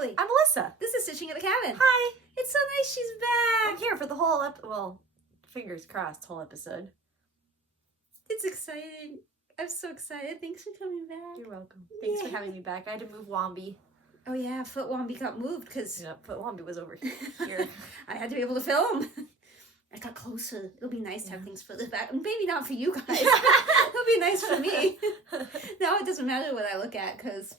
Julie. I'm Melissa. This is Stitching at the Cabin. Hi. It's so nice she's back. I'm here for the whole well, fingers crossed, whole episode. It's exciting. I'm so excited. Thanks for coming back. You're welcome. Thanks for having me back. I had to move Wombi. Oh yeah, Foot Wombi got moved because Foot Wombi was over here. I had to be able to film. I got closer. It'll be nice to have things further back. Maybe not for you guys. It'll be nice for me. Now it doesn't matter what I look at because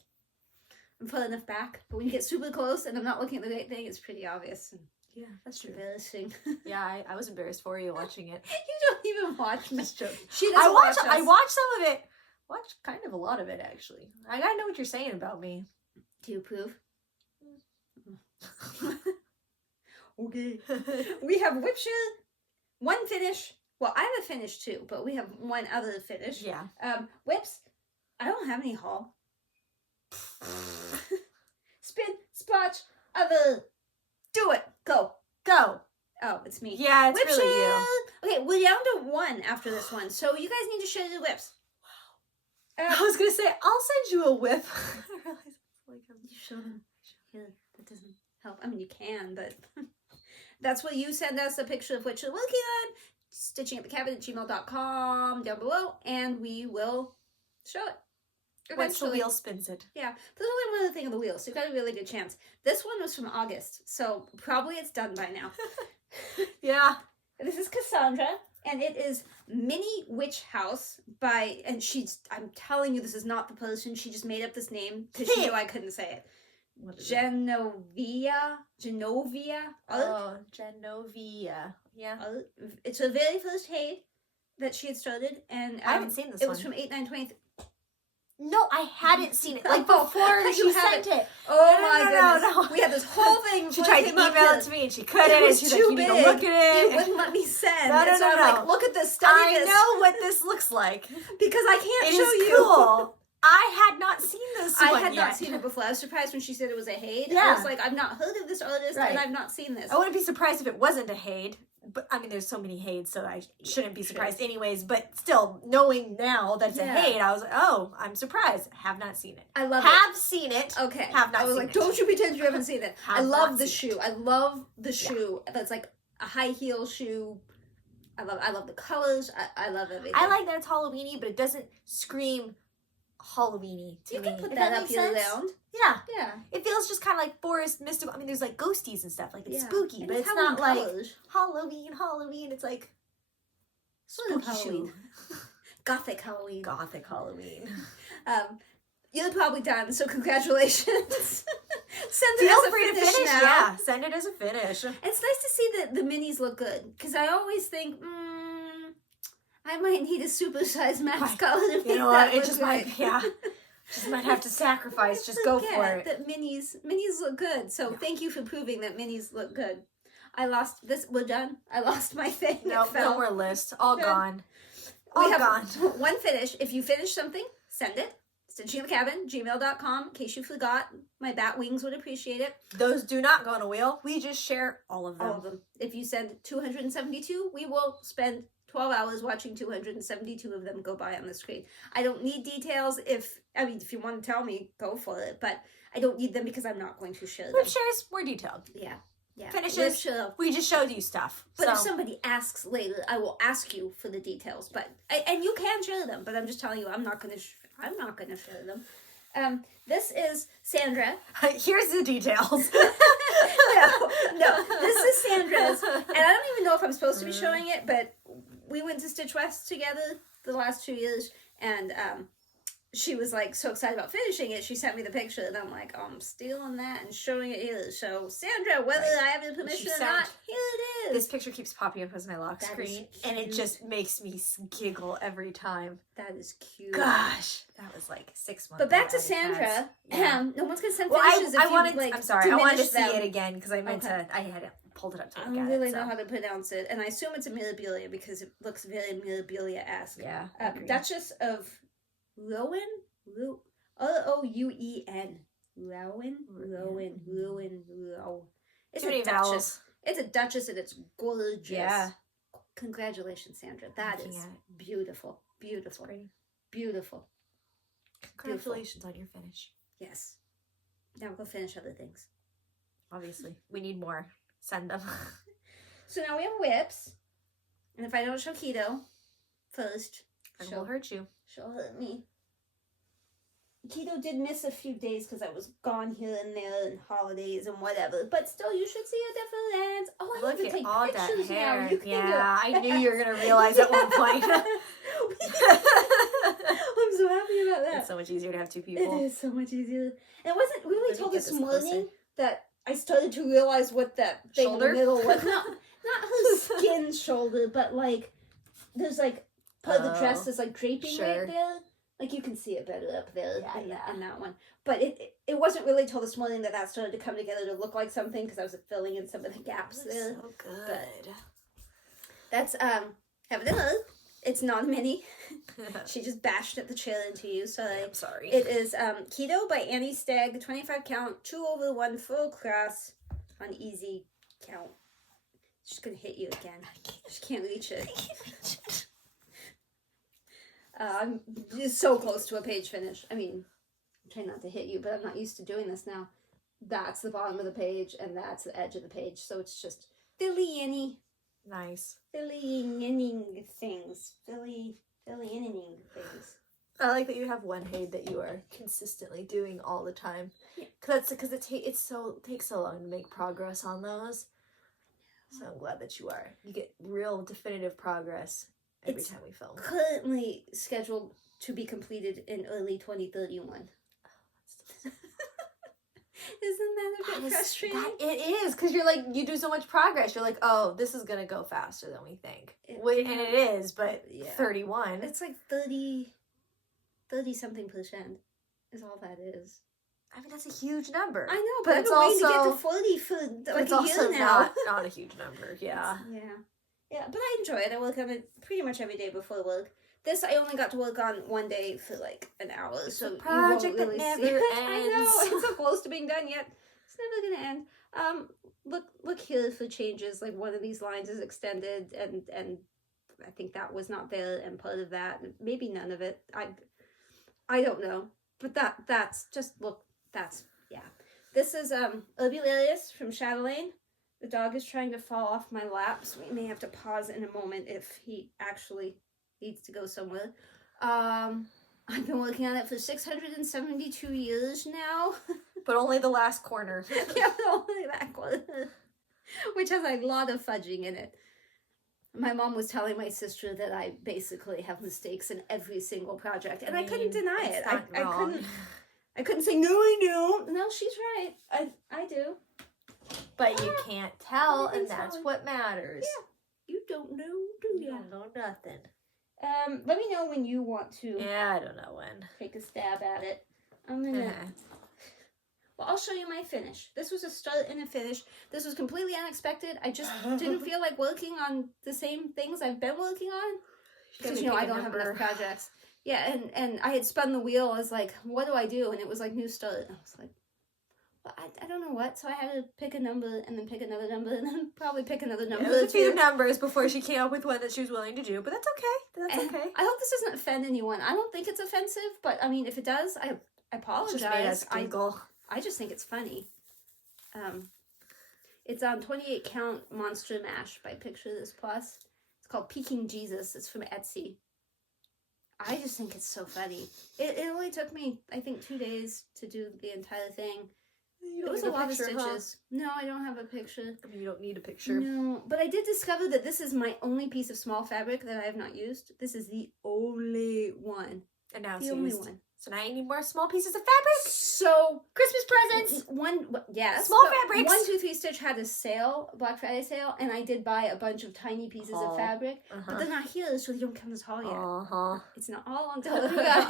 I'm far enough back. But when you get super close and I'm not looking at the right thing, it's pretty obvious. And Yeah, that's true. Embarrassing. Yeah, I was embarrassed for you watching it. You don't even watch me. She doesn't I watch us. I watched some of it. Watched kind of a lot of it, actually. I gotta know what you're saying about me. Do you approve? Okay. We have WIP SHARE, one finish. Well, I have a finish too, but we have one other finish. Yeah. WIPs. I don't have any haul. Spin, splotch, other. Do it. Go. Go. Oh, it's me. Yeah, it's WIP really SHARE. you. Okay, we're down to one after this one, so you guys need to share your WIPs. I was gonna say, I'll send you a whip. I realize it's like You show them. Yeah, that doesn't help. I mean, you can, but that's what you send us a picture of what you're working on. StitchingAtTheCabin@gmail.com down below, and we will show it. once the wheel spins it. Yeah, there's only one other thing on the wheel, so you've got a really good chance. This one was from August, so probably it's done by now. Yeah. This is Cassandra, and it is Mini Witch House by, and I'm telling you, this is not the person. She just made up this name because she knew I couldn't say it. Jenoviya. Oh, Jenoviya. Yeah. It's her very first HAED that she had started, and I haven't seen this It one. was from 8/9/20. No, I hadn't seen it. Like Oh, before you she haven't. sent it. Oh No, my goodness. no. We had this whole thing. She tried to email it to me and she couldn't. It was She's too like, you need to big. look at It it. wouldn't let me send. No, And so I'm like, look at this, study I this. know what this looks like. Because I can't It show is you. cool. I had not seen this one I had yet. not seen it before. I was surprised when she said it was a HAED. Yeah. I was like, I've not heard of this artist, Right. and I've not seen this. I wouldn't be surprised if it wasn't a HAED. But I mean, there's so many HAEDs, so I shouldn't be surprised anyways. But still, knowing now that it's a HAED, I was like, oh, I'm surprised. Have not seen it. I love Have seen it. Okay. Have not I was seen like, it. don't you pretend you haven't seen it. I Have love not the seen shoe. I love the shoe. That's like a high heel shoe. I love the colors. I love everything. I like that it's Halloweeny, but it doesn't scream Halloweeny to You me. can put If that up makes year sense. round. Yeah. Yeah. It feels just kind of like forest mystical. I mean, there's like ghosties and stuff. Like it's Yeah. spooky, And but it's Halloween not like colors. Halloween. It's like Sort of spooky Halloween. Gothic Halloween. Gothic Halloween. You're probably done, so congratulations. Send it Feel as a free to finish finish. now. Yeah, send it as a finish. It's nice to see that the minis look good, because I always think, I might need a supersized max color to make You know that what? It look just right. might. Yeah. Just might have to sacrifice. Just go for it. That minis look good. So thank you for proving that minis look good. I lost this. We're done. I lost my thing. No, no more list. All Good. gone. We All have gone. one finish. If you finish something, send it. StitchingAtTheCabin@gmail.com. In case you forgot, my bat wings would appreciate it. Those do not go on a wheel. We just share all of them. All of them. If you send 272, we will spend 12 hours watching 272 of them go by on the screen. I don't need details. If you want to tell me, go for it. But I don't need them because I'm not going to share them. WIP shares more detailed. Yeah. Yeah. Finishes. WIP share. We just showed you stuff. But so. if somebody asks later, I will ask you for the details. But and you can share them. But I'm just telling you, I'm not going to share them. This is Sandra. Here's the details. No, this is Sandra's, and I don't even know if I'm supposed to be showing it, but we went to Stitch West together the last 2 years, and she was like so excited about finishing it, she sent me the picture, and I'm like, oh, I'm stealing that and showing it here. So Sandra, whether I have your permission or not, here it is. This picture keeps popping up as my lock screen, and it just makes me giggle every time. That is cute. Gosh, that was like 6 months. But back to Sandra. No one's gonna send Well, finishes if I wanted. you like. I'm sorry. I wanted to see them. it again because I meant to. I had pulled it up to I look don't at really it. know how to pronounce it, and I assume it's a Mirabilia because it looks very Mirabilia-esque. Yeah. Duchess of Rouen? Rouen. Rouen. It's Too many a Duchess. vowels. It's a Duchess and it's gorgeous. Yeah. Congratulations, Sandra. That is beautiful. Beautiful. Pretty. Beautiful. Congratulations on your finish. Yes. Now we'll go finish other things. Obviously. We need more. Send them. So now we have whips. And if I don't show Keto first, She'll hurt you. She'll hurt me. Keto did miss a few days because I was gone here and there and holidays and whatever. But still, you should see a different lens. Oh, I Look have to take all pictures that hair. now. You can Yeah, I knew you were going to realize at one point. I'm so happy about that. It's so much easier to have two people. It is so much easier. And it wasn't really till this morning closer. that I started to realize what that thing Shoulder? in the middle was. Not her skin shoulder, but like there's like part of the dress is like draping right there. Like you can see it better up there in that one. But it wasn't really till this morning that started to come together to look like something because I was filling in some of the gaps there. So good. But that's evidently it's not a mini. She just bashed at the chair into you, so I'm sorry. It is Keto by Annie Stagg, 25 count, 2/1 full cross on easy count. She's gonna hit you again. She can't reach it. I'm just so close to a page finish. I mean, I'm trying not to hit you, but I'm not used to doing this now. That's the bottom of the page, and that's the edge of the page. So it's just filly-inny. Nice. Filly-inning things. Filly-inning things. I like that you have one HAED that you are consistently doing all the time. Because it takes so long to make progress on those. So I'm glad that you are. You get real definitive progress every time we film. Currently scheduled to be completed in early 2031. Isn't that a bit frustrating? It is, because you do so much progress. You're like, oh, this is going to go faster than we think. And it is, but 31. It's like 30-something% is all that is. I mean, that's a huge number. I know, but I've been waiting to get to 40 for like a year now. Not a huge number, yeah. Yeah, but I enjoy it. I work on it pretty much every day before work. This I only got to work on one day for like an hour, so a project you won't really that never see it. ends. I know, it's so close to being done yet. It's never gonna end. Look here for changes. Like one of these lines is extended, and I think that was not there, and part of that, maybe none of it. I don't know, but that's just look. That's This is Mirabilia from Chatelaine. The dog is trying to fall off my lap, so we may have to pause in a moment if he actually needs to go somewhere. I've been working on it for 672 years now. But only the last corner. Yeah, only that corner. Which has a lot of fudging in it. My mom was telling my sister that I basically have mistakes in every single project, and I couldn't deny it. I couldn't say, no, I don't. No, she's right. I do. But you can't tell, and that's what matters. Yeah. You don't know, do you? You don't know nothing. Let me know when you want to. Yeah, I don't know when. Take a stab at it. I'm gonna... Well, I'll show you my finish. This was a start and a finish. This was completely unexpected. I just didn't feel like working on the same things I've been working on. Because, I don't have enough projects. Yeah, and I had spun the wheel. I was like, what do I do? And it was like, new start. I was like, well, I don't know what. So I had to pick a number and then pick another number and then probably pick another number. It was a few numbers before she came up with one that she was willing to do, but that's okay. That's okay. I hope this doesn't offend anyone. I don't think it's offensive, but I mean, if it does, I apologize. Just made us giggle. I just think it's funny. It's on 28 count Monster Mash by Picture This Plus. It's called Peking Jesus. It's from Etsy. I just think it's so funny. It only took me, I think, 2 days to do the entire thing. It was a lot of stitches. No, I don't have a picture. I mean, you don't need a picture. No, but I did discover that this is my only piece of small fabric that I have not used. This is the only one. And now it's the only used. one. So now you need more small pieces of fabric. So Christmas presents. Yes. Small fabrics. 1, 2, 3 Stitch had a sale, Black Friday sale, and I did buy a bunch of tiny pieces of fabric, but they're not here, so they don't count as haul yet. It's not all on television, guys.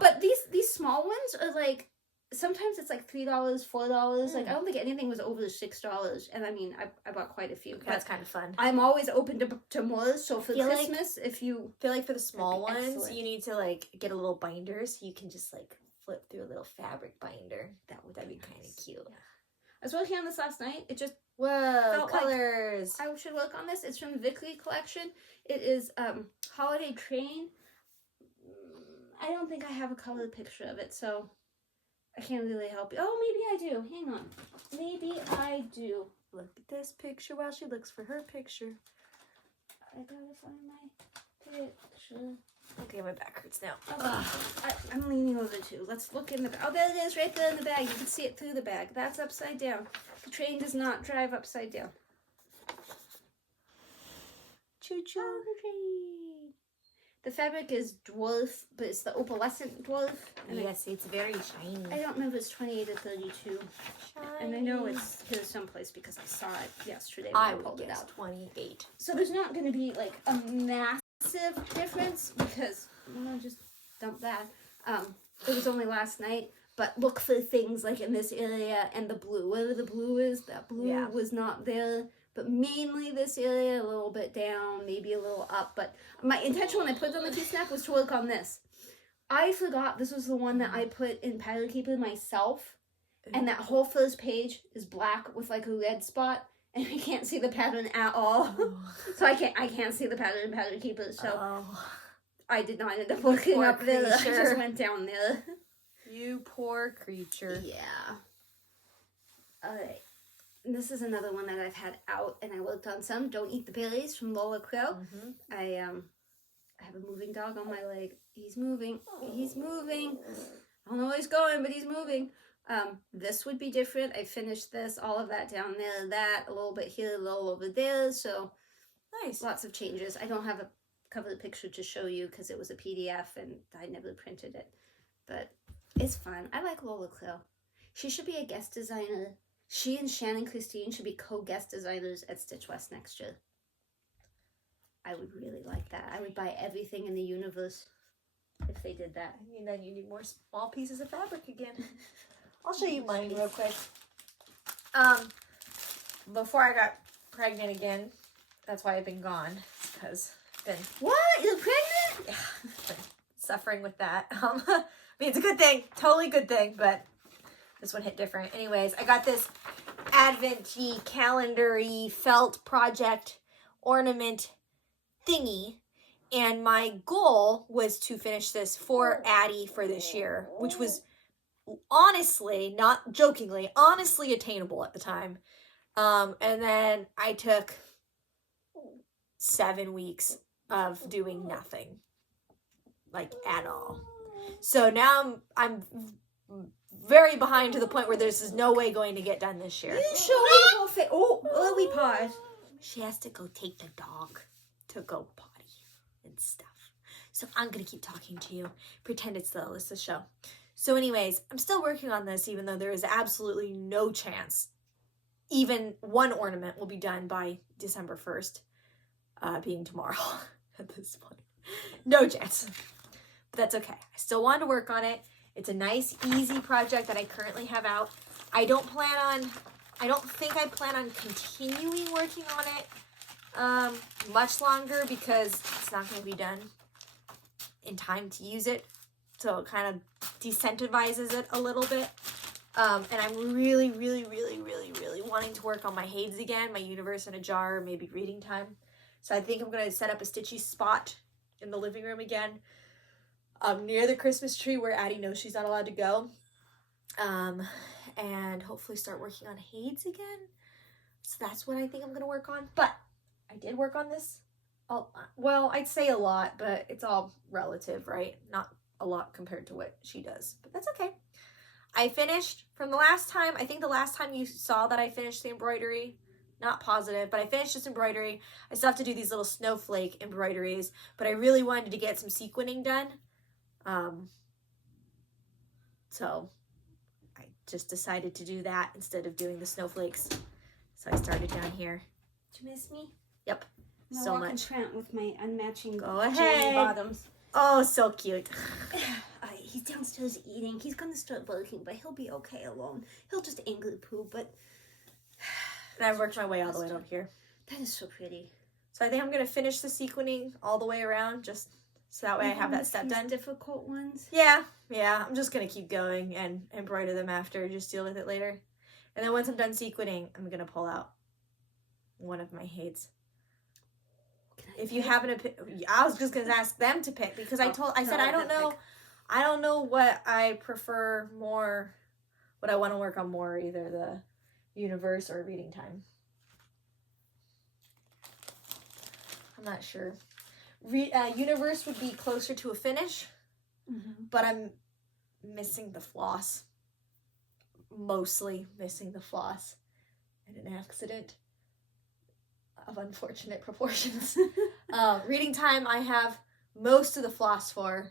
But these small ones are like, sometimes it's like $3, $4. Like I don't think anything was over $6, and I mean I bought quite a few. That's kind of fun. I'm always open to more. So for Christmas, if you feel like for the small ones, you need to like get a little binder so you can just like flip through a little fabric binder. That'd be kind of cute. Yeah. I was working on this last night. It just felt colors. Like I should work on this. It's from the Victory collection. It is Holiday Train. I don't think I have a colored picture of it, so I can't really help you. Oh, maybe I do. Hang on. Maybe I do. Look at this picture while she looks for her picture. I gotta find my picture. Okay, my back hurts now. I'm leaning over too. Let's look in the bag. Oh, there it is, right there in the bag. You can see it through the bag. That's upside down. The train does not drive upside down. Choo-choo. Train. The fabric is dwarf, but it's the opalescent dwarf. And Yes, it's very shiny. I don't remember if it's 28 or 32. And I know it's here someplace because I saw it yesterday when I pulled it out. 28. So there's not going to be like a massive difference because I'm going to just dump that. It was only last night, but look for things like in this area and the blue. Whether the blue is, that blue was not there. But mainly this area, a little bit down, maybe a little up. But my intention when I put it on the Q-Snap was to work on this. I forgot this was the one that I put in Pattern Keeper myself. And that whole first page is black with like a red spot. And I can't see the pattern at all. So I can't see the pattern in Pattern Keeper. So I did not end up looking up there. I just went down there. You poor creature. Yeah. Alright. This is another one that I've had out, and I worked on some. Don't Eat the Berries from Lola Crow. I have a moving dog on my leg. He's moving. He's moving. I don't know where he's going, but he's moving. This would be different. I finished this, all of that down there, that, a little bit here, a little over there. So nice. Lots of changes. I don't have a cover picture to show you because it was a PDF and I never printed it. But it's fun. I like Lola Crow. She should be a guest designer. She and Shannon Christine should be co-guest designers at Stitch West next year. I would really like that. I would buy everything in the universe if they did that. And then you need more small pieces of fabric again. I'll show you mine real quick. Before I got pregnant again, that's why I've been gone. Because I've been... What? You're pregnant? Yeah, been suffering with that. I mean, it's a good thing. Totally good thing, but... this one hit different. Anyways, I got this Advent-y, calendar-y felt project ornament thingy. And my goal was to finish this for Addie for this year, which was honestly, not jokingly, honestly attainable at the time. And then I took 7 weeks of doing nothing, like at all. So now I'm very behind to the point where there's no way going to get done this year. You sure will fit. Oh, early pause. She has to go take the dog to go potty and stuff. So I'm going to keep talking to you. Pretend it's the Alyssa show. So anyways, I'm still working on this even though there is absolutely no chance even one ornament will be done by December 1st, being tomorrow at this point. No chance. But that's okay. I still wanted to work on it. It's a nice, easy project that I currently have out. I don't think I plan on continuing working on it much longer because it's not going to be done in time to use it. So it kind of decentivizes it a little bit. And I'm really, really, really, really, really wanting to work on my HAEDs again, my universe in a jar, maybe reading time. So I think I'm going to set up a stitchy spot in the living room again, near the Christmas tree where Addie knows she's not allowed to go. And hopefully start working on HAEDs again. So that's what I think I'm going to work on. But I did work on this. Well, I'd say a lot, but it's all relative, right? Not a lot compared to what she does, but that's okay. I finished from the last time, I think the last time you saw that I finished the embroidery, not positive, but I finished this embroidery. I still have to do these little snowflake embroideries, but I really wanted to get some sequining done. So I just decided to do that instead of doing the snowflakes. So I started down here. Did you miss me? Yep, I'm so walking much. Trent with my unmatching Go ahead. bottoms. Oh, so cute. He's downstairs eating. He's gonna start working, but he'll be okay alone. He'll just angry poo, but... And I've worked my way all the way over here. That is so pretty. So I think I'm going to finish the sequining all the way around, just so that way I have that step done. Difficult ones. Yeah. I'm just going to keep going and embroider them after, just deal with it later. And then once I'm done sequining, I'm going to pull out one of my HAEDs. If you happen to pick, I was just going to ask them to pick because I said I don't know what I prefer more but I want to work on more either the universe or reading time. I'm not sure. Universe would be closer to a finish, but I'm missing the floss. Mostly missing the floss in an accident of unfortunate proportions. Reading time, I have most of the floss for.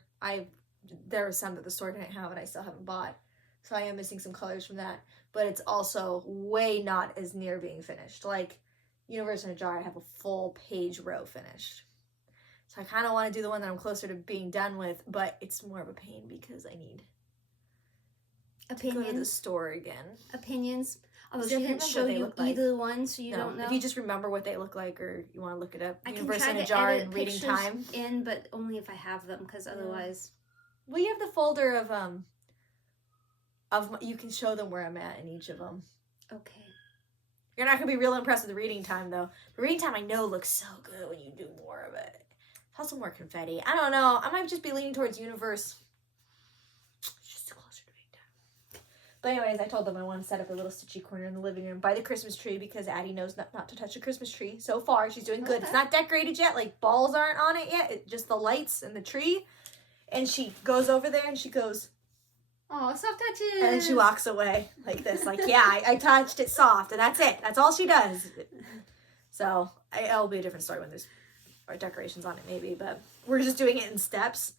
There were some that the store didn't have and I still haven't bought. So I am missing some colors from that. But it's also way not as near being finished. Like, Universe in a Jar, I have a full page row finished. So I kind of want to do the one that I'm closer to being done with, but it's more of a pain because I need to go to the store again. Opinions. Although So she you didn't remember show what they you look like? either one, so you No, don't know. if you just remember what they look like or you want to look it up. I can Universe try in a to Jar edit and Reading pictures Time. in, but only if I have them, because otherwise... Well, you have the folder of you can show them where I'm at in each of them. Okay. You're not going to be real impressed with the Reading Time, though. The Reading Time, I know, looks so good when you do more of it. Also more confetti. I don't know. I might just be leaning towards Universe. It's just closer to Reading Time. But anyways, I told them I want to set up a little stitchy corner in the living room by the Christmas tree because Addie knows not to touch a Christmas tree. So far, she's doing good. Okay. It's not decorated yet. Like, balls aren't on it yet. Just the lights and the tree. And she goes over there and she goes... Oh, soft touches! And then she walks away like this. Like, yeah, I touched it soft. And that's it. That's all she does. So, it'll be a different story when there's decorations on it maybe. But we're just doing it in steps.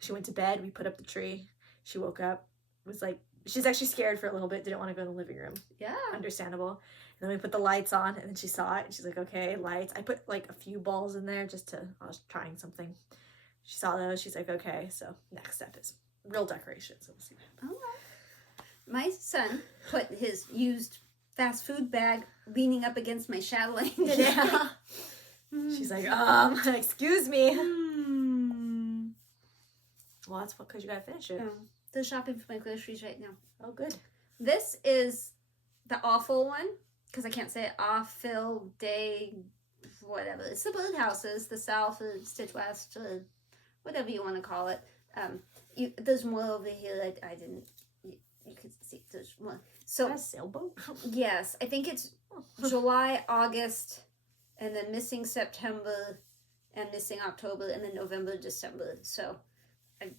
She went to bed. We put up the tree. She woke up. Was like... She's actually scared for a little bit. Didn't want to go in the living room. Yeah. Understandable. And then we put the lights on. And then she saw it. And she's like, okay, lights. I put like a few balls in there just to... I was trying something. She saw those. She's like, okay. So next step is real decoration. So we'll see what happens. Oh. My son put his used fast food bag leaning up against my Chatelaine today. Yeah. She's like, excuse me. Well, that's because you gotta finish it. They're shopping for my groceries right now. Oh, good. This is the awful one, because I can't say it. Awful day, whatever. It's the birdhouses, the South, or Stitch West, or whatever you want to call it. There's more over here. I didn't. You could see there's more. So a sailboat. Yes, I think it's July, August, and then missing September, and missing October, and then November, December. So I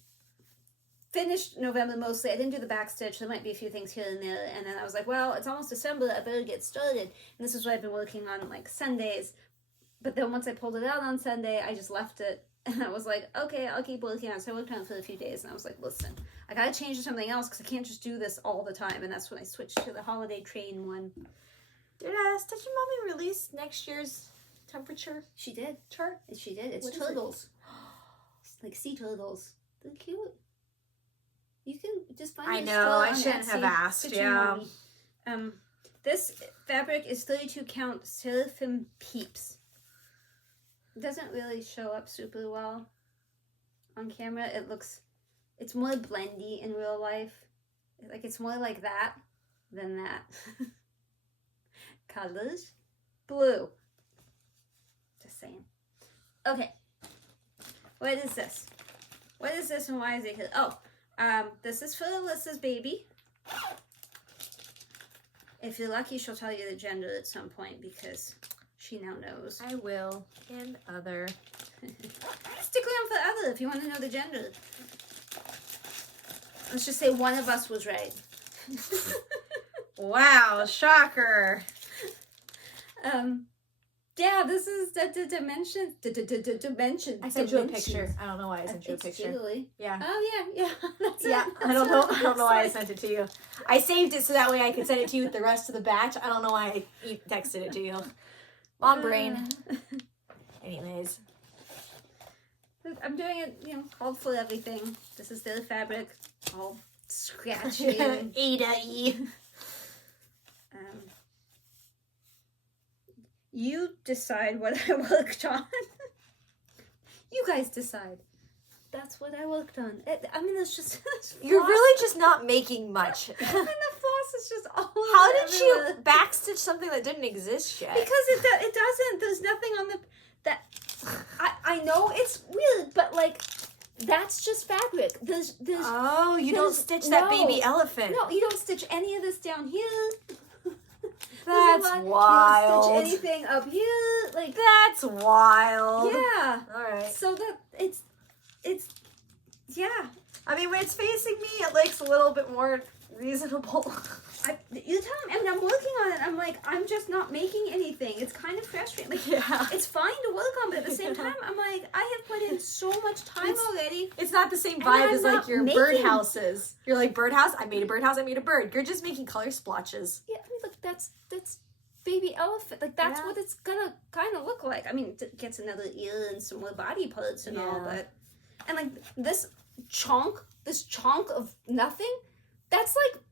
finished November mostly. I didn't do the back stitch. There might be a few things here and there. And then I was like, well, it's almost December. I better get started. And this is what I've been working on like Sundays. But then once I pulled it out on Sunday, I just left it. And I was like, okay, I'll keep working on it. So I worked on it for a few days. And I was like, listen, I got to change to something else because I can't just do this all the time. And that's when I switched to the holiday train one. Did Stitching Mommy release next year's temperature She did. chart? She did. It's What is turtles. Like sea turtles. They're cute. You can just find I your know, store I on shouldn't Etsy, have asked, Stitching yeah. Mommy. This fabric is 32 count Seraphim Peeps. It doesn't really show up super well on camera. It's more blendy in real life. Like, it's more like that than that. Colors, blue. Just saying. Okay. What is this? What is this and why is it here? Oh, this is for Alyssa's baby. If you're lucky, she'll tell you the gender at some point because she now knows. I will. In other. Stick around for other if you want to know the gender. Let's just say one of us was right. Wow, shocker. Yeah, this is the dimension. Dimension. I sent you a picture. I don't know why I sent you a It's picture. jiggly. Yeah. Oh yeah. That's Yeah, it. I don't know why I sent it to you. I saved it so that way I could send it to you with the rest of the batch. I don't know why I texted it to you. Mom brain. Anyways. I'm doing it, called for everything. This is their fabric, all scratchy. And, Ada-y. you decide what I worked on. You guys decide. That's what I worked on. It's just... You're really just not making much. And the floss is just all How did everywhere. you backstitch something that didn't exist yet? Because it doesn't. There's nothing on the... I know it's weird, but like... That's just fabric. There's Oh, you don't stitch that baby elephant. No, you don't stitch any of this down here. That's wild. You don't stitch anything up here. Like, that's wild. yeah. All right. So that it's yeah. I mean, when it's facing me, it looks a little bit more reasonable. You tell him, and I'm working on it. I'm like, I'm just not making anything. It's kind of frustrating. Like, Yeah. it's fine to work on, but at the same time, I'm like, I have put in so much time already. It's not the same vibe as like your birdhouses. You're like, birdhouse, I made a birdhouse, I made a bird. You're just making color splotches. Yeah, I mean, look, that's baby elephant. Like, that's what it's gonna kind of look like. I mean, it gets another ear and some more body parts and all, but, and like, this chunk of nothing, that's like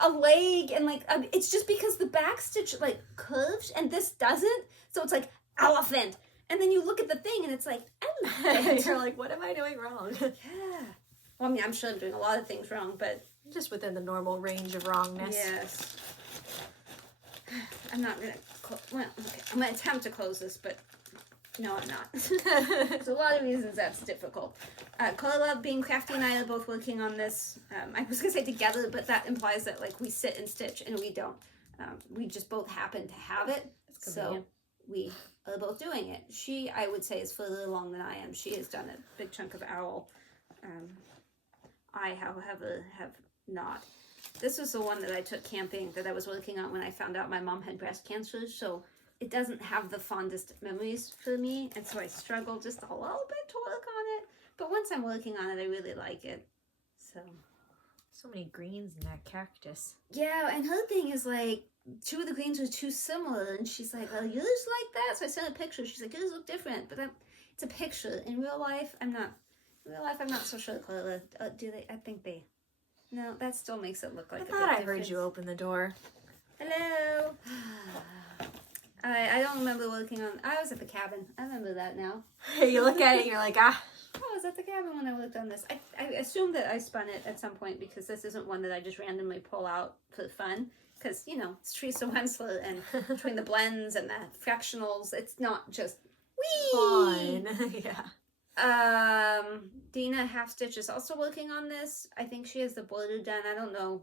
a leg, and like it's just because the back stitch like curves and this doesn't, so it's like elephant, and then you look at the thing and it's like elephant. You're like, what am I doing wrong? Yeah. Well, I mean, I'm sure I'm doing a lot of things wrong, but just within the normal range of wrongness. Yes. I'm not gonna. Well, okay. I'm gonna attempt to close this, but no, I'm not. There's a lot of reasons that's difficult. Karla, being Crafty, and I are both working on this. I was gonna say together, but that implies that like we sit and stitch, and we don't. We just both happen to have it, so we are both doing it. She, I would say, is further along than I am. She has done a big chunk of owl. I, however, have not. This was the one that I took camping that I was working on when I found out my mom had breast cancer, so it doesn't have the fondest memories for me, and so I struggle just a little bit to work on it. But once I'm working on it, I really like it. So many greens in that cactus. Yeah, and her thing is like, two of the greens are too similar, and she's like, "Oh, yours like that?" So I sent a picture. She's like, "Yours look different," but it's a picture. In real life, I'm not so sure. Karla, do they? I think they. No, that still makes it look like. I thought I heard you open the door. Hello. I don't remember working on. I was at the cabin. I remember that now. You look at it and you're like, ah. I was at the cabin when I worked on this. I assume that I spun it at some point because this isn't one that I just randomly pull out for fun. Because, you know, it's Teresa Wensler, and between the blends and the fractionals, it's not just wee. Fun. Yeah. Dina Half Stitch is also working on this. I think she has the border done. I don't know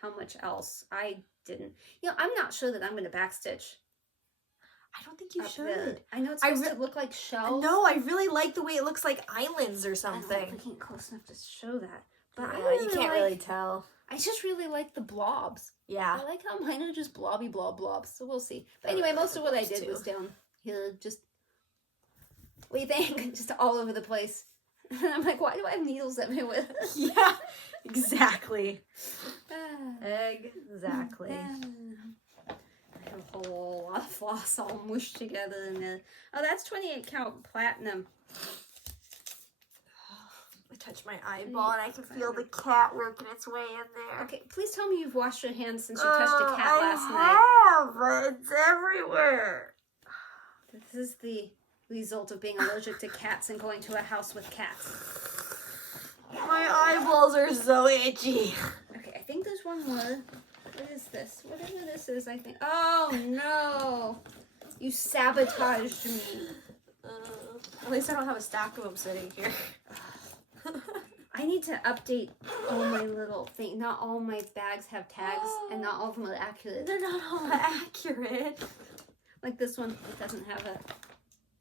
how much else. I didn't. You know, I'm not sure that I'm going to backstitch. I don't think you should. I know it's supposed to look like shells. No, I really like the way it looks like islands or something. I can't close enough to show that. But yeah, you can't really tell. I just really like the blobs. Yeah. I like how mine are just blobby blobs. So we'll see. But anyway, most of what I did was down here. Just, what do you think? Just all over the place. And I'm like, why do I have needles everywhere? Yeah, exactly. Exactly. I have a whole lot of floss all mushed together in there. Oh, that's 28 count platinum. I touch my eyeball and I can feel the cat working its way in there. Okay, please tell me you've washed your hands since you touched a cat last night. I have, but it's everywhere. This is the result of being allergic to cats and going to a house with cats. My eyeballs are so itchy. Okay, I think there's one more. What is this? Whatever this is, I think. Oh, no. You sabotaged me. At least I don't have a stack of them sitting here. I need to update all my little things. Not all my bags have tags, and not all of them are accurate. They're not all accurate. Like this one, it doesn't have a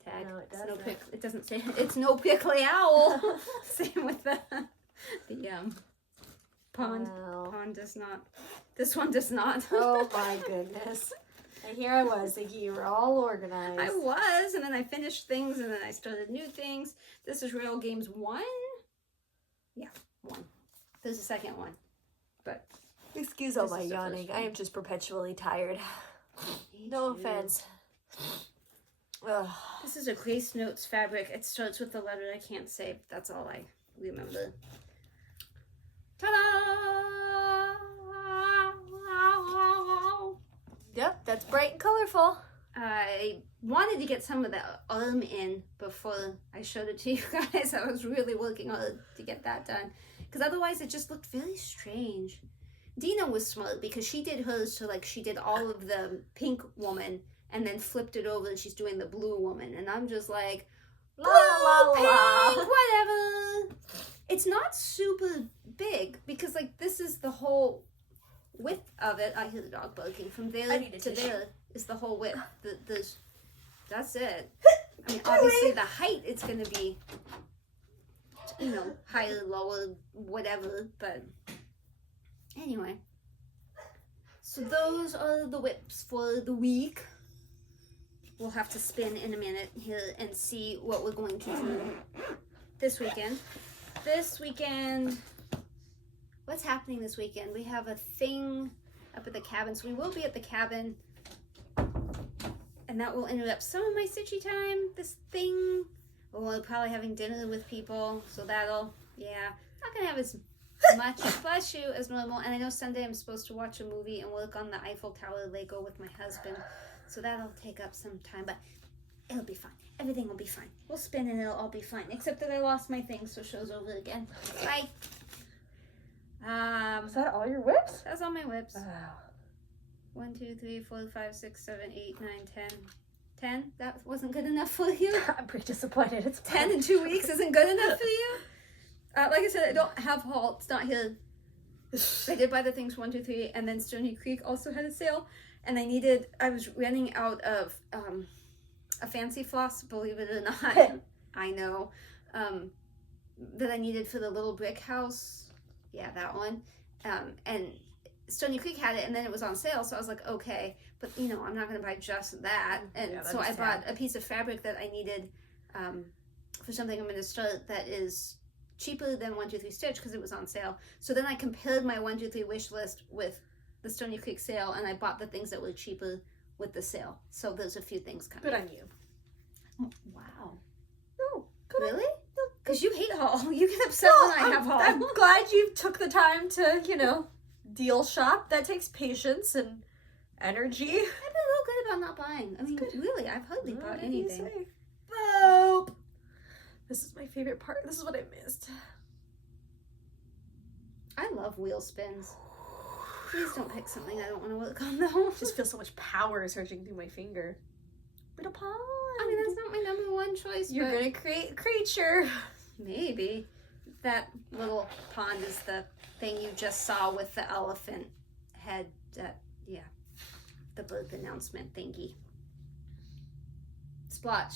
tag. No, it doesn't. It doesn't say, it's no prickly owl. Same with the pond. Wow. Pond does not. This one does not. Oh my goodness. And here I was thinking you were all organized. I was, and then I finished things, and then I started new things. This is Real Games 1. Yeah, 1. There's a second one. But excuse all my yawning. I am just perpetually tired. No offense. Ugh. This is a Grace Notes fabric. It starts with the letter I can't say, but that's all I remember. Ta-da! Yep, that's bright and colorful. I wanted to get some of the arm in before I showed it to you guys. I was really working hard to get that done. Because otherwise it just looked very strange. Dina was smart because she did hers to like, she did all of the pink woman and then flipped it over and she's doing the blue woman. And I'm just like, La la la. pink, whatever. It's not super big because like this is the whole width of it. I hear the dog barking. From there to there is the whole width. That's it. I mean, obviously the height it's going to be, you know, higher, lower, whatever. But anyway, so those are the WIPs for the week. We'll have to spin in a minute here and see what we're going to do this weekend. This weekend, what's happening this weekend? We have a thing up at the cabin, so we will be at the cabin, and that will interrupt some of my stitchy time. This thing, we'll probably having dinner with people, so that'll, yeah, not gonna have as much bless you as normal. And I know Sunday I'm supposed to watch a movie and work on the Eiffel Tower Lego with my husband. So that'll take up some time, but it'll be fine. Everything will be fine. We'll spin and it'll all be fine. Except that I lost my thing, so show's over again. Bye. Is that all your WIPs? That's all my WIPs. Oh. 1, 2, 3, 4, 5, 6, 7, 8, 9, 10. 10? That wasn't good enough for you? I'm pretty disappointed. It's 10 in 2 weeks isn't good enough for you? Like I said, I don't have haul. It's not here. I did buy the things 1, 2, 3, and then Stony Creek also had a sale. And I was running out of a fancy floss, believe it or not. I know. That I needed for the little brick house. Yeah, that one. And Stony Creek had it, and then it was on sale, so I was like, okay. But, you know, I'm not going to buy just that. And so I bought a piece of fabric that I needed for something I'm going to start that is cheaper than 1, 2, 3 Stitch because it was on sale. So then I compared my 1, 2, 3 wish list with the Stony Creek sale, and I bought the things that were cheaper with the sale. So there's a few things coming. Good on you. Wow. No. Really? Because you hate haul. You get upset when I have haul. I'm glad you took the time to, you know, deal shop. That takes patience and energy. I've been real good about not buying. I mean, really, I've hardly bought anything. Boop. This is my favorite part. This is what I missed. I love wheel spins. Please don't pick something I don't want to work on, though. Just feel so much power surging through my finger. Little pond. I mean, that's not my number one choice. You're gonna create a creature. Maybe. That little pond is the thing you just saw with the elephant head. Yeah. The birth announcement thingy. Splotch.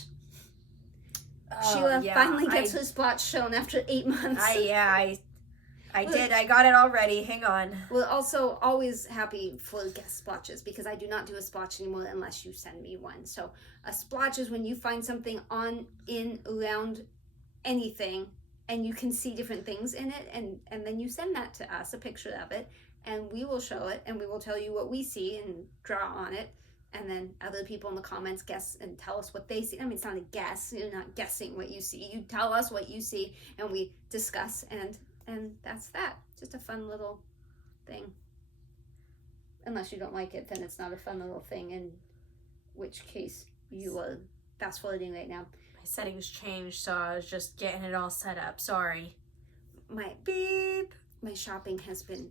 Sheila finally gets her splotch shown after 8 months. I did. I got it already. Hang on. We're also always happy for guest splotches because I do not do a splotch anymore unless you send me one. So a splotch is when you find something on, in, around anything and you can see different things in it and then you send that to us, a picture of it, and we will show it and we will tell you what we see and draw on it. And then other people in the comments guess and tell us what they see. I mean, it's not a guess. You're not guessing what you see. You tell us what you see and we discuss and that's that. Just a fun little thing. Unless you don't like it, then it's not a fun little thing, in which case you are fast forwarding right now. My settings changed, so I was just getting it all set up. Sorry. My shopping has been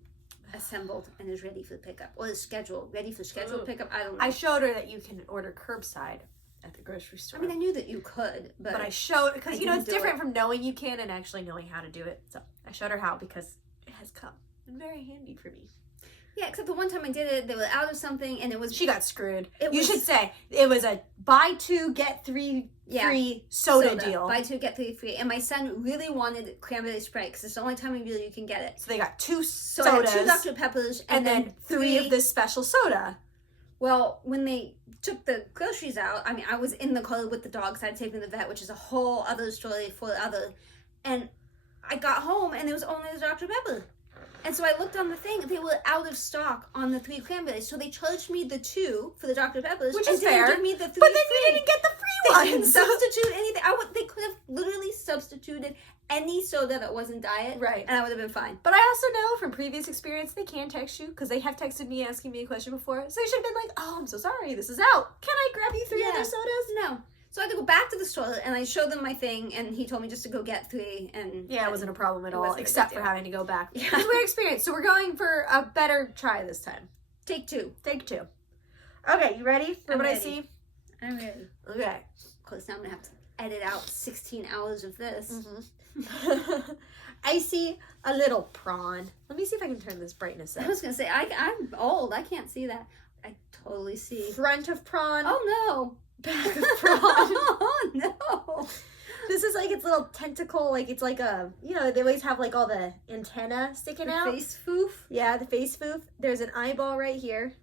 assembled and is ready for pickup. Or is ready for scheduled pickup. I don't know. I showed her that you can order curbside at the grocery store. I mean, I knew that you could, but I showed, because, you know, it's different from knowing you can and actually knowing how to do it. So I showed her how because it has come in very handy for me. Yeah, except the one time I did it, they were out of something and it was... She got screwed. You should say it was a buy 2, get 3 free soda deal. Buy 2, get 3 free. And my son really wanted cranberry Sprite because it's the only time of year you can get it. So they got 2 sodas. So I had 2 Dr. Peppers and then 3 of this special soda. Well, when they took the groceries out, I mean, I was in the car with the dogs. I had taken the vet, which is a whole other story for and I got home and there was only the Dr. Pepper. And so I looked on the thing, they were out of stock on the 3 cranberries. So they charged me the 2 for the Dr. Peppers. Which and is fair. didn't give me the 3 but then free. You didn't get the free ones. They didn't substitute anything. They could have literally substituted any soda that wasn't diet. Right. And I would have been fine. But I also know from previous experience, they can text you because they have texted me asking me a question before. So you should have been like, oh, I'm so sorry. This is out. Can I grab you 3 other sodas? No. So I had to go back to the store and I showed them my thing and he told me just to go get 3 and... Yeah, it wasn't a problem at all, except for having to go back. Yeah. It's a weird experience, so we're going for a better try this time. Take 2. Take 2. Okay, you ready for what I see? I'm ready. Okay. Of course, now I'm going to have to edit out 16 hours of this. I see a little prawn. Let me see if I can turn this brightness up. I was gonna say, I'm old. I can't see that. I totally see. Front of prawn. Oh no. Back of prawn. Oh no. This is like its little tentacle, like it's like a, you know, they always have like all the antenna sticking out. Face foof. Yeah, the face foof. There's an eyeball right here.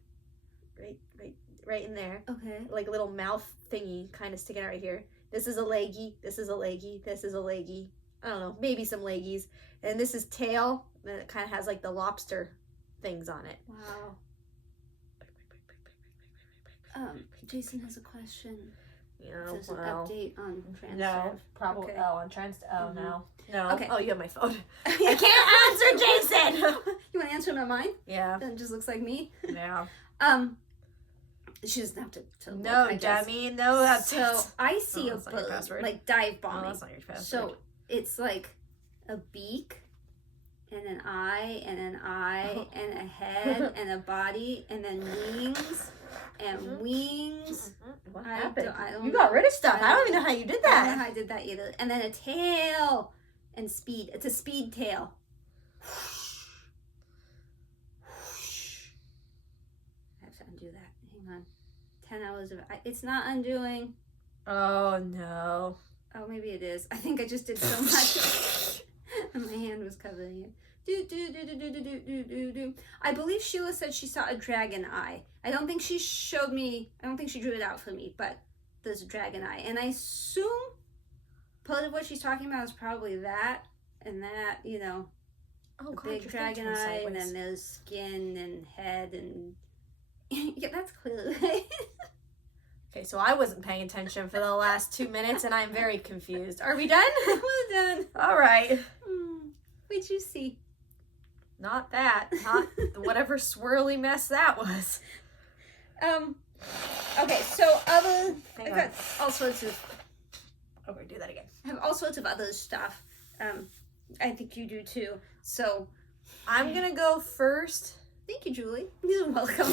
Right in there. Okay. Like a little mouth thingy kind of sticking out right here. This is a leggy. This is a leggy. This is a leggy. I don't know, maybe some leggies. And this is tail. And it kind of has like the lobster things on it. Wow. Jason has a question. There's an update on transfer. No, probably. Okay. Oh, on transfer. Oh, no. No. Okay. Oh, you have my phone. I can't answer, Jason. You want to answer my mine? Yeah. Then it just looks like me. Yeah. She doesn't have to look, No, I guess. dummy. No. So I see a that's not your bird, password. like dive Oh, bombing. that's not your password. So it's like a beak and an eye and an eye and a head and a body and then wings and wings. What I happened? don't You got know. rid of stuff. I don't even know how you did I don't know that. how I did that either. And then a tail and speed. It's a speed tail. I have to undo that. Hang on. 10 hours of it's not undoing. Oh, no. Oh, maybe it is. I think I just did so much. And my hand was covering it. Do. I believe Sheila said she saw a dragon eye. I don't think she showed me, I don't think she drew it out for me, but there's a dragon eye. And I assume part of what she's talking about is probably that and that, you know, Oh, God, big your dragon phone turned eye, and sideways. then there's skin and head and yeah, that's clear, right? Okay, so I wasn't paying attention for the last 2 minutes, and I'm very confused. Are we done? Well done. All right. What'd you see? Not that. Not whatever swirly mess that was. Okay, so I've Hang got on. all sorts of Okay, do that again. I have all sorts of other stuff. I think you do too. So I'm gonna go first. thank you, Julie. You're welcome.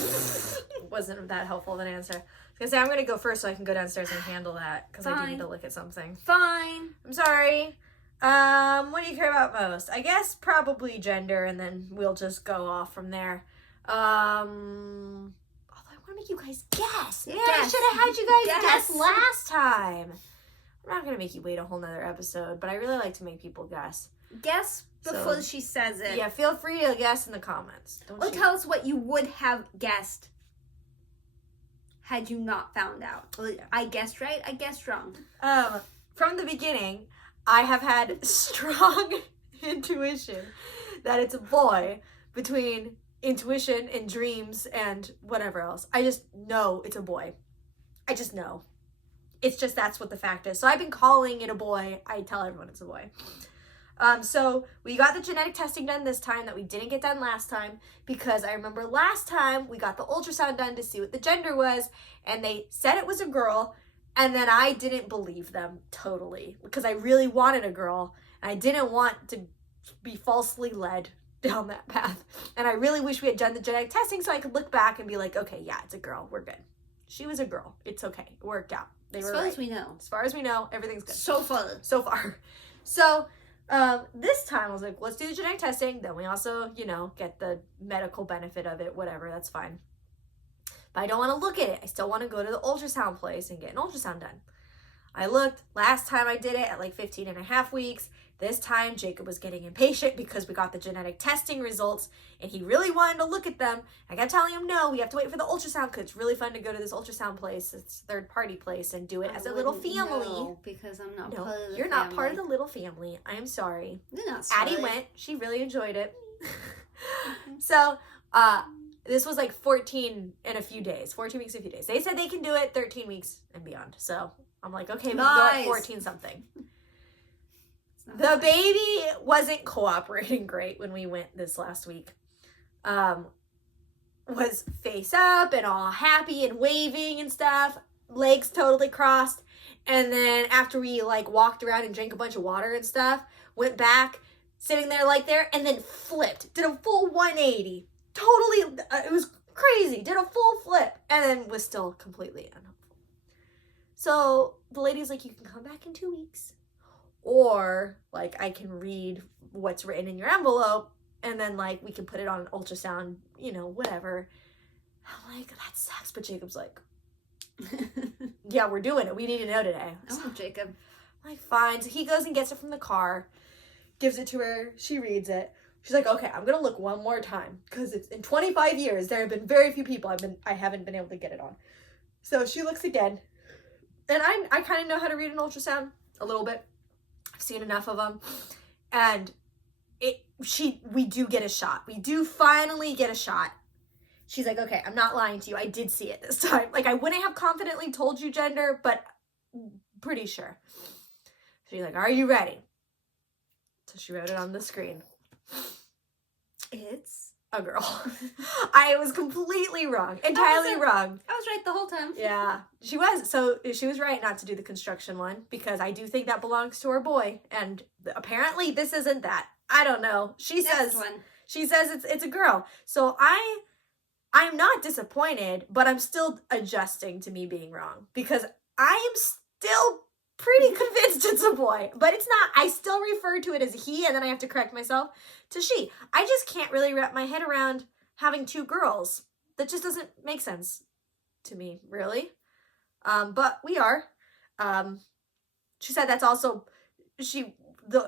Wasn't that helpful of an answer. I was gonna say I'm gonna go first so I can go downstairs and handle that because I do Fine. need to look at something. Fine. I'm sorry. What do you care about most? I guess probably gender, and then we'll just go off from there. Although I want to make you guys guess. Yeah, I Guess. should have had you guys Guess. guess last time. I'm not gonna make you wait a whole nother episode, but I really like to make people guess. Guess before So, she says it. Yeah, feel free to guess in the comments. Don't Or you? tell us what you would have guessed had you not found out. Well, Yeah. I guessed right, I guessed wrong. From the beginning, I have had strong intuition that it's a boy between intuition and dreams and whatever else. I just know it's a boy. I just know. It's just that's what the fact is. So I've been calling it a boy. I tell everyone it's a boy. So we got the genetic testing done this time that we didn't get done last time because I remember last time we got the ultrasound done to see what the gender was and they said it was a girl and then I didn't believe them totally because I really wanted a girl and I didn't want to be falsely led down that path. And I really wish we had done the genetic testing so I could look back and be like, okay, yeah, it's a girl. We're good. She was a girl. It's okay. It worked out. They As were far right. as we know. As far as we know, everything's good. So far. So far. So this time I was like, let's do the genetic testing. Then we also, you know, get the medical benefit of it, whatever, that's fine. But I don't want to look at it. I still want to go to the ultrasound place and get an ultrasound done. I looked last time I did it at like 15 and a half weeks. This time Jacob was getting impatient because we got the genetic testing results and he really wanted to look at them. I kept telling him, no, we have to wait for the ultrasound because it's really fun to go to this ultrasound place. It's a third party place and do it as a little family. No, because I'm not No, part of the you're family. not part of the little family. I am sorry. You're not sorry. Addie went. She really enjoyed it. So, this was like 14 in a few days. 14 weeks, a few days. They said they can do it 13 weeks and beyond. So, I'm like, okay, we can go at Nice. 14 something. It's not The baby wasn't cooperating great when we went this last week. Was face up and all happy and waving and stuff. Legs totally crossed. And then after we like walked around and drank a bunch of water and stuff, went back, sitting there like there, and then flipped. Did a full 180. Totally, it was crazy. Did a full flip. And then was still completely unhelpful. So the lady's like, you can come back in 2 weeks, or like I can read what's written in your envelope, and then like we can put it on an ultrasound, you know, whatever. I'm like, that sucks. But Jacob's like, yeah, we're doing it. We need to know today. Oh, Jacob. I'm like, fine. So he goes and gets it from the car, gives it to her. She reads it. She's like, okay, I'm gonna look one more time, because it's in 25 years there have been very few people I haven't been able to get it on. So she looks again, and I kind of know how to read an ultrasound a little bit. I've seen enough of them, and we do get a shot. We do finally get a shot. She's like, okay, I'm not lying to you. I did see it this time. Like, I wouldn't have confidently told you gender, but pretty sure. She's like, are you ready? So she wrote it on the screen. It's a girl. I was completely wrong. Entirely wrong. I was right the whole time. Yeah, she was. So she was right not to do the construction one, because I do think that belongs to her boy. And apparently this isn't that. I don't know. She says it's a girl. So I'm not disappointed, but I'm still adjusting to me being wrong, because I am still pretty convinced it's a boy, but it's not. I still refer to it as he, and then I have to correct myself to she. I just can't really wrap my head around having 2 girls. That just doesn't make sense to me, really. But we are. She said that's also,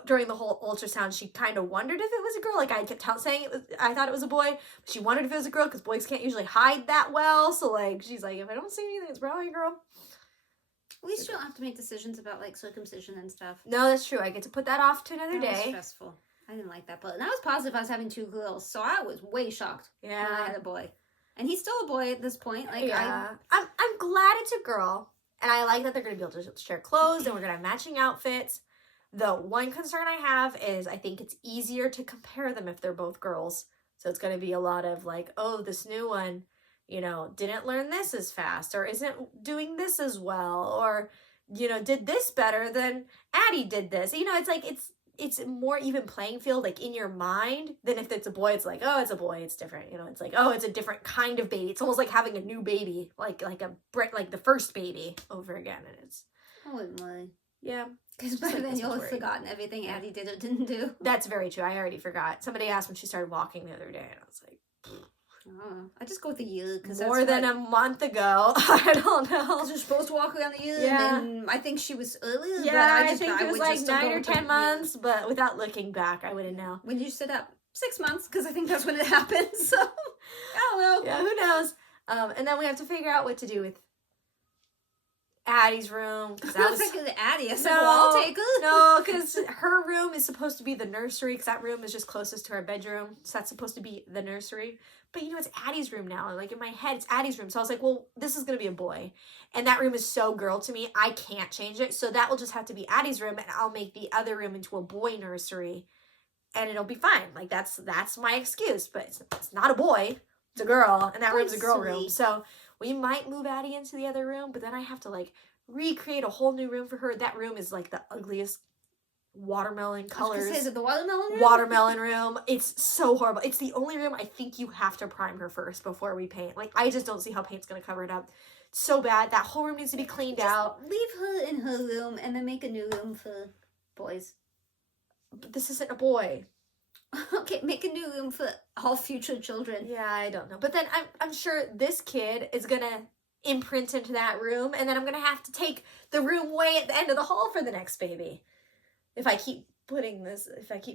during the whole ultrasound, she kind of wondered if it was a girl. Like, I kept saying I thought it was a boy. But she wondered if it was a girl, because boys can't usually hide that well. So, like, she's like, if I don't see anything, it's probably a girl. We still have to make decisions about, like, circumcision and stuff. No, that's true. I get to put that off to another day. That was stressful. I didn't like that. But I was positive I was having 2 girls, so I was way shocked when I had a boy. And he's still a boy at this point. Like, yeah. I'm glad it's a girl. And I like that they're going to be able to share clothes, and we're going to have matching outfits. The one concern I have is I think it's easier to compare them if they're both girls. So it's going to be a lot of like, oh, this new one, you know, didn't learn this as fast, or isn't doing this as well, or, you know, did this better than Addie did this. You know, it's like, it's a more even playing field, like, in your mind, than if it's a boy. It's like, oh, it's a boy, it's different. You know, it's like, oh, it's a different kind of baby. It's almost like having a new baby, like the first baby over again. And it's, I wouldn't mind. Yeah. Because by then you'll have forgotten everything Addie did or didn't do. That's very true. I already forgot. Somebody asked when she started walking the other day, and I was like, I just go with the year. More than a month ago. I don't know. You're supposed to walk around the year. Yeah. And I think she was earlier. Yeah, I think it was like 9 or 10 months, but without looking back, I wouldn't know. When you set up 6 months, because I think that's when it happened. So, I don't know. Yeah, who knows? And then we have to figure out what to do with Addie's room. I was thinking of Addie. I said, well, I'll take her. No, because her room is supposed to be the nursery, because that room is just closest to our bedroom. So that's supposed to be the nursery. But, you know, it's Addie's room now. Like, in my head, it's Addie's room. So I was like, well, this is going to be a boy. And that room is so girl to me, I can't change it. So that will just have to be Addie's room, and I'll make the other room into a boy nursery. And it'll be fine. Like, that's my excuse. But it's not a boy. It's a girl. And that room's a girl room. So we might move Addie into the other room, but then I have to, like, recreate a whole new room for her. That room is, like, the ugliest watermelon colors. Is it the watermelon room? Watermelon room. It's so horrible. It's the only room I think you have to prime her first before we paint. Like, I just don't see how paint's gonna cover it up. It's so bad. That whole room needs to be cleaned out. Leave her in her room and then make a new room for boys. But this isn't a boy. Okay, make a new room for all future children. Yeah, I don't know. But then I'm sure this kid is gonna imprint into that room, and then I'm gonna have to take the room way at the end of the hall for the next baby. If I keep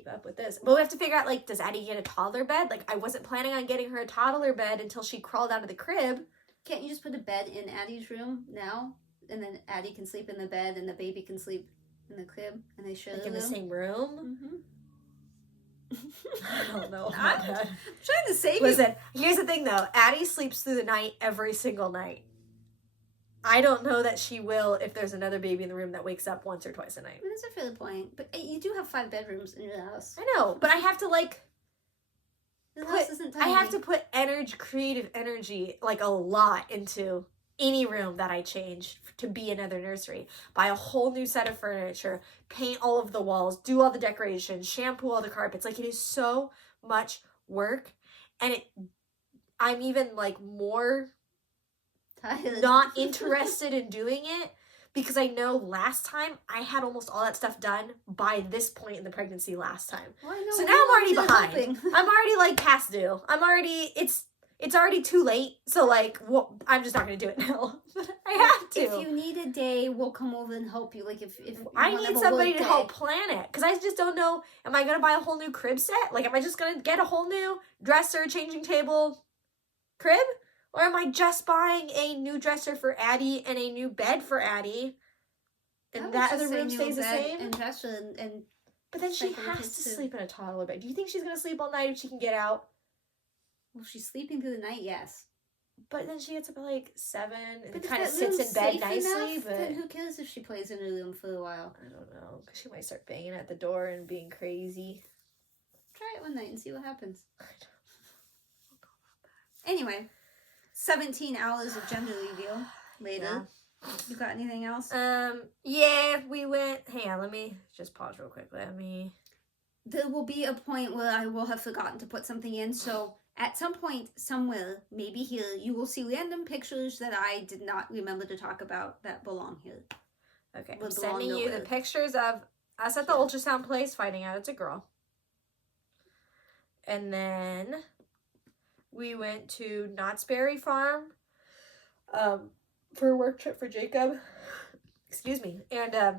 up with this. But we have to figure out, like, does Addie get a toddler bed? Like, I wasn't planning on getting her a toddler bed until she crawled out of the crib. Can't you just put a bed in Addie's room now? And then Addie can sleep in the bed and the baby can sleep in the crib, and they share in the same room? Mm-hmm. I don't know. I'm trying to save you. Listen, here's the thing, though. Addie sleeps through the night every single night. I don't know that she will if there's another baby in the room that wakes up once or twice a night. That's a fair point. But you do have 5 bedrooms in your house. I know, but I have to, like, the house isn't tiny. I have to put creative energy, like, a lot into any room that I change to be another nursery. Buy a whole new set of furniture, paint all of the walls, do all the decorations, shampoo all the carpets. Like, it is so much work, and I'm even, like, more not interested in doing it because I know last time I had almost all that stuff done by this point in the pregnancy last time. Well, I know, so now I'm already behind. I'm already like past due. It's already too late. So like, well, I'm just not gonna do it now. I have to. If you need a day, we'll come over and help you. Like if I need somebody to help plan it, because I just don't know. Am I gonna buy a whole new crib set? Like, am I just gonna get a whole new dresser, changing table, crib? Or am I just buying a new dresser for Addie and a new bed for Addie? And that other room stays the same? And dresser and but then she has to sleep in a toddler bed. Do you think she's going to sleep all night if she can get out? Well, if she's sleeping through the night, yes. But then she gets up at like 7 and kind of sits in bed nicely. But then who cares if she plays in her room for a while? I don't know, because she might start banging at the door and being crazy. Try it one night and see what happens. Anyway. 17 hours of gender reveal later. Yeah. You got anything else? Yeah, we went. Hang on, let me just pause real quick. There will be a point where I will have forgotten to put something in, so at some point, somewhere, maybe here, you will see random pictures that I did not remember to talk about that belong here. Okay, I'm sending you the pictures of us at the ultrasound place finding out it's a girl. And then we went to Knott's Berry Farm for a work trip for Jacob. Excuse me. And it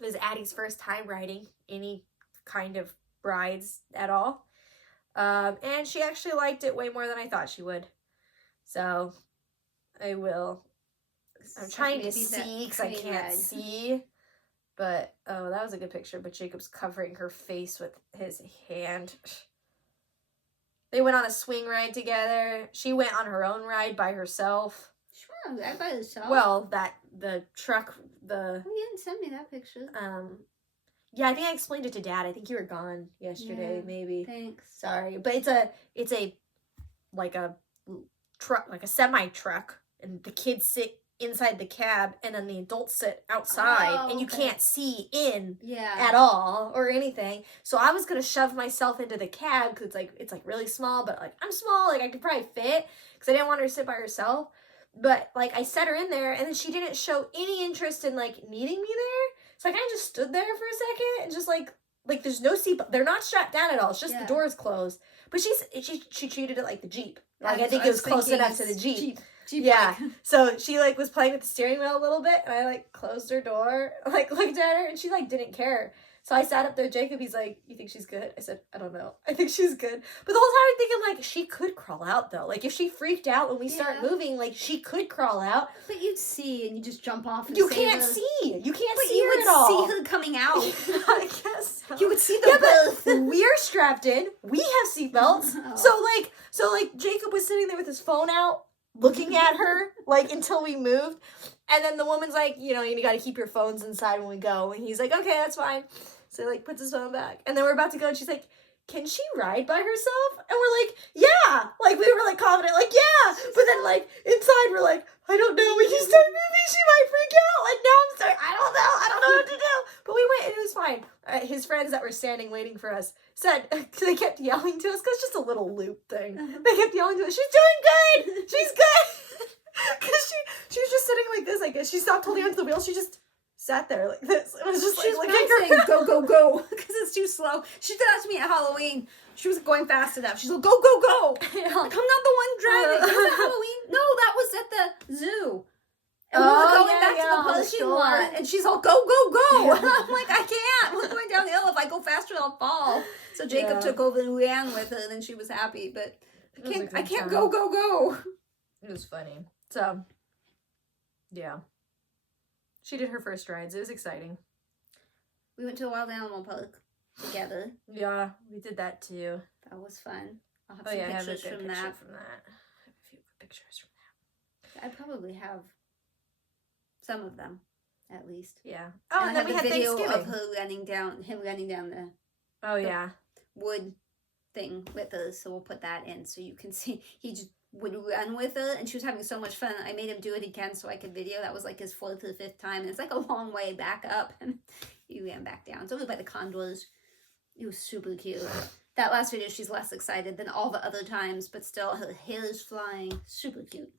was Addie's first time riding any kind of rides at all. And she actually liked it way more than I thought she would. So I'm trying to see because I can't see. But, oh, that was a good picture. But Jacob's covering her face with his hand. They went on a swing ride together. She went on her own ride by herself. She went on a ride by herself? Well, the truck, Oh, you didn't send me that picture. Yeah, I think I explained it to Dad. I think you were gone yesterday, maybe. Thanks. Sorry, but it's a like a truck, like a semi truck, and the kids sit inside the cab, and then the adults sit outside, and you can't see in at all or anything. So I was gonna shove myself into the cab because it's like really small, but like I'm small, like I could probably fit because I didn't want her to sit by herself. But like I set her in there, and then she didn't show any interest in like needing me there. So I kind of just stood there for a second and just like there's no seatbelt. They're not strapped down at all. It's just the doors closed. But she treated it like the Jeep. Like I think it was close enough to the Jeep. Yeah. So she like was playing with the steering wheel a little bit, and I like closed her door, like looked at her, and she like didn't care. So I sat up there. Jacob, he's like, "You think she's good?" I said, "I don't know. I think she's good." But the whole time I'm thinking like she could crawl out though. Like if she freaked out when we start moving, like she could crawl out. But you'd see, and you just jump off. And you can't see. You can't but see you her at all. But you would see her coming out. I guess so. You would see the birth. But we're strapped in. We have seatbelts. Oh. So like Jacob was sitting there with his phone out, looking at her like until we moved, and then the woman's like, you got to keep your phones inside when we go, and he's like, okay, that's fine. So like puts his phone back, and then we're about to go, and she's like, can she ride by herself? And we're like, yeah, like we were like confident, like yeah, but then like inside we're like, I don't know, we can start moving, she might freak out. Like now I'm sorry, I don't know what to do. But we went and it was fine. His friends that were standing waiting for us said, they kept yelling to us, because it's just a little loop thing. They kept yelling to us, she's doing good, she's good. Because she was just sitting like this, I guess. She stopped holding onto the wheel, she just sat there like this. It was just she's like saying go, go, go, because it's too slow. She did that to me at Halloween. She was going fast enough. She's like, go, go, go. Like, I'm not the one driving. Was it Halloween? No, that was at the zoo. And we were going back to the parking lot, and she's all, go, go, go. Yeah. I'm like, I can't. We're going down the hill. If I go faster, I'll fall. So Jacob took over and ran with her, and then she was happy. But I can't go, go, go. It was funny. So, yeah. She did her first rides. It was exciting. We went to a wild animal park together. Yeah, we did that too. That was fun. I'll have some pictures from that. I have a few pictures from that. I probably have some of them, at least. Yeah. Oh, and then we had video Thanksgiving. of him running down the wood thing with us. So we'll put that in so you can see. He just would run with her, and she was having so much fun. I made him do it again so I could video. That was like his 4th or 5th time, and it's like a long way back up, and he ran back down. So it was by the condors. It was super cute. That last video, she's less excited than all the other times, but still, her hair is flying. Super cute.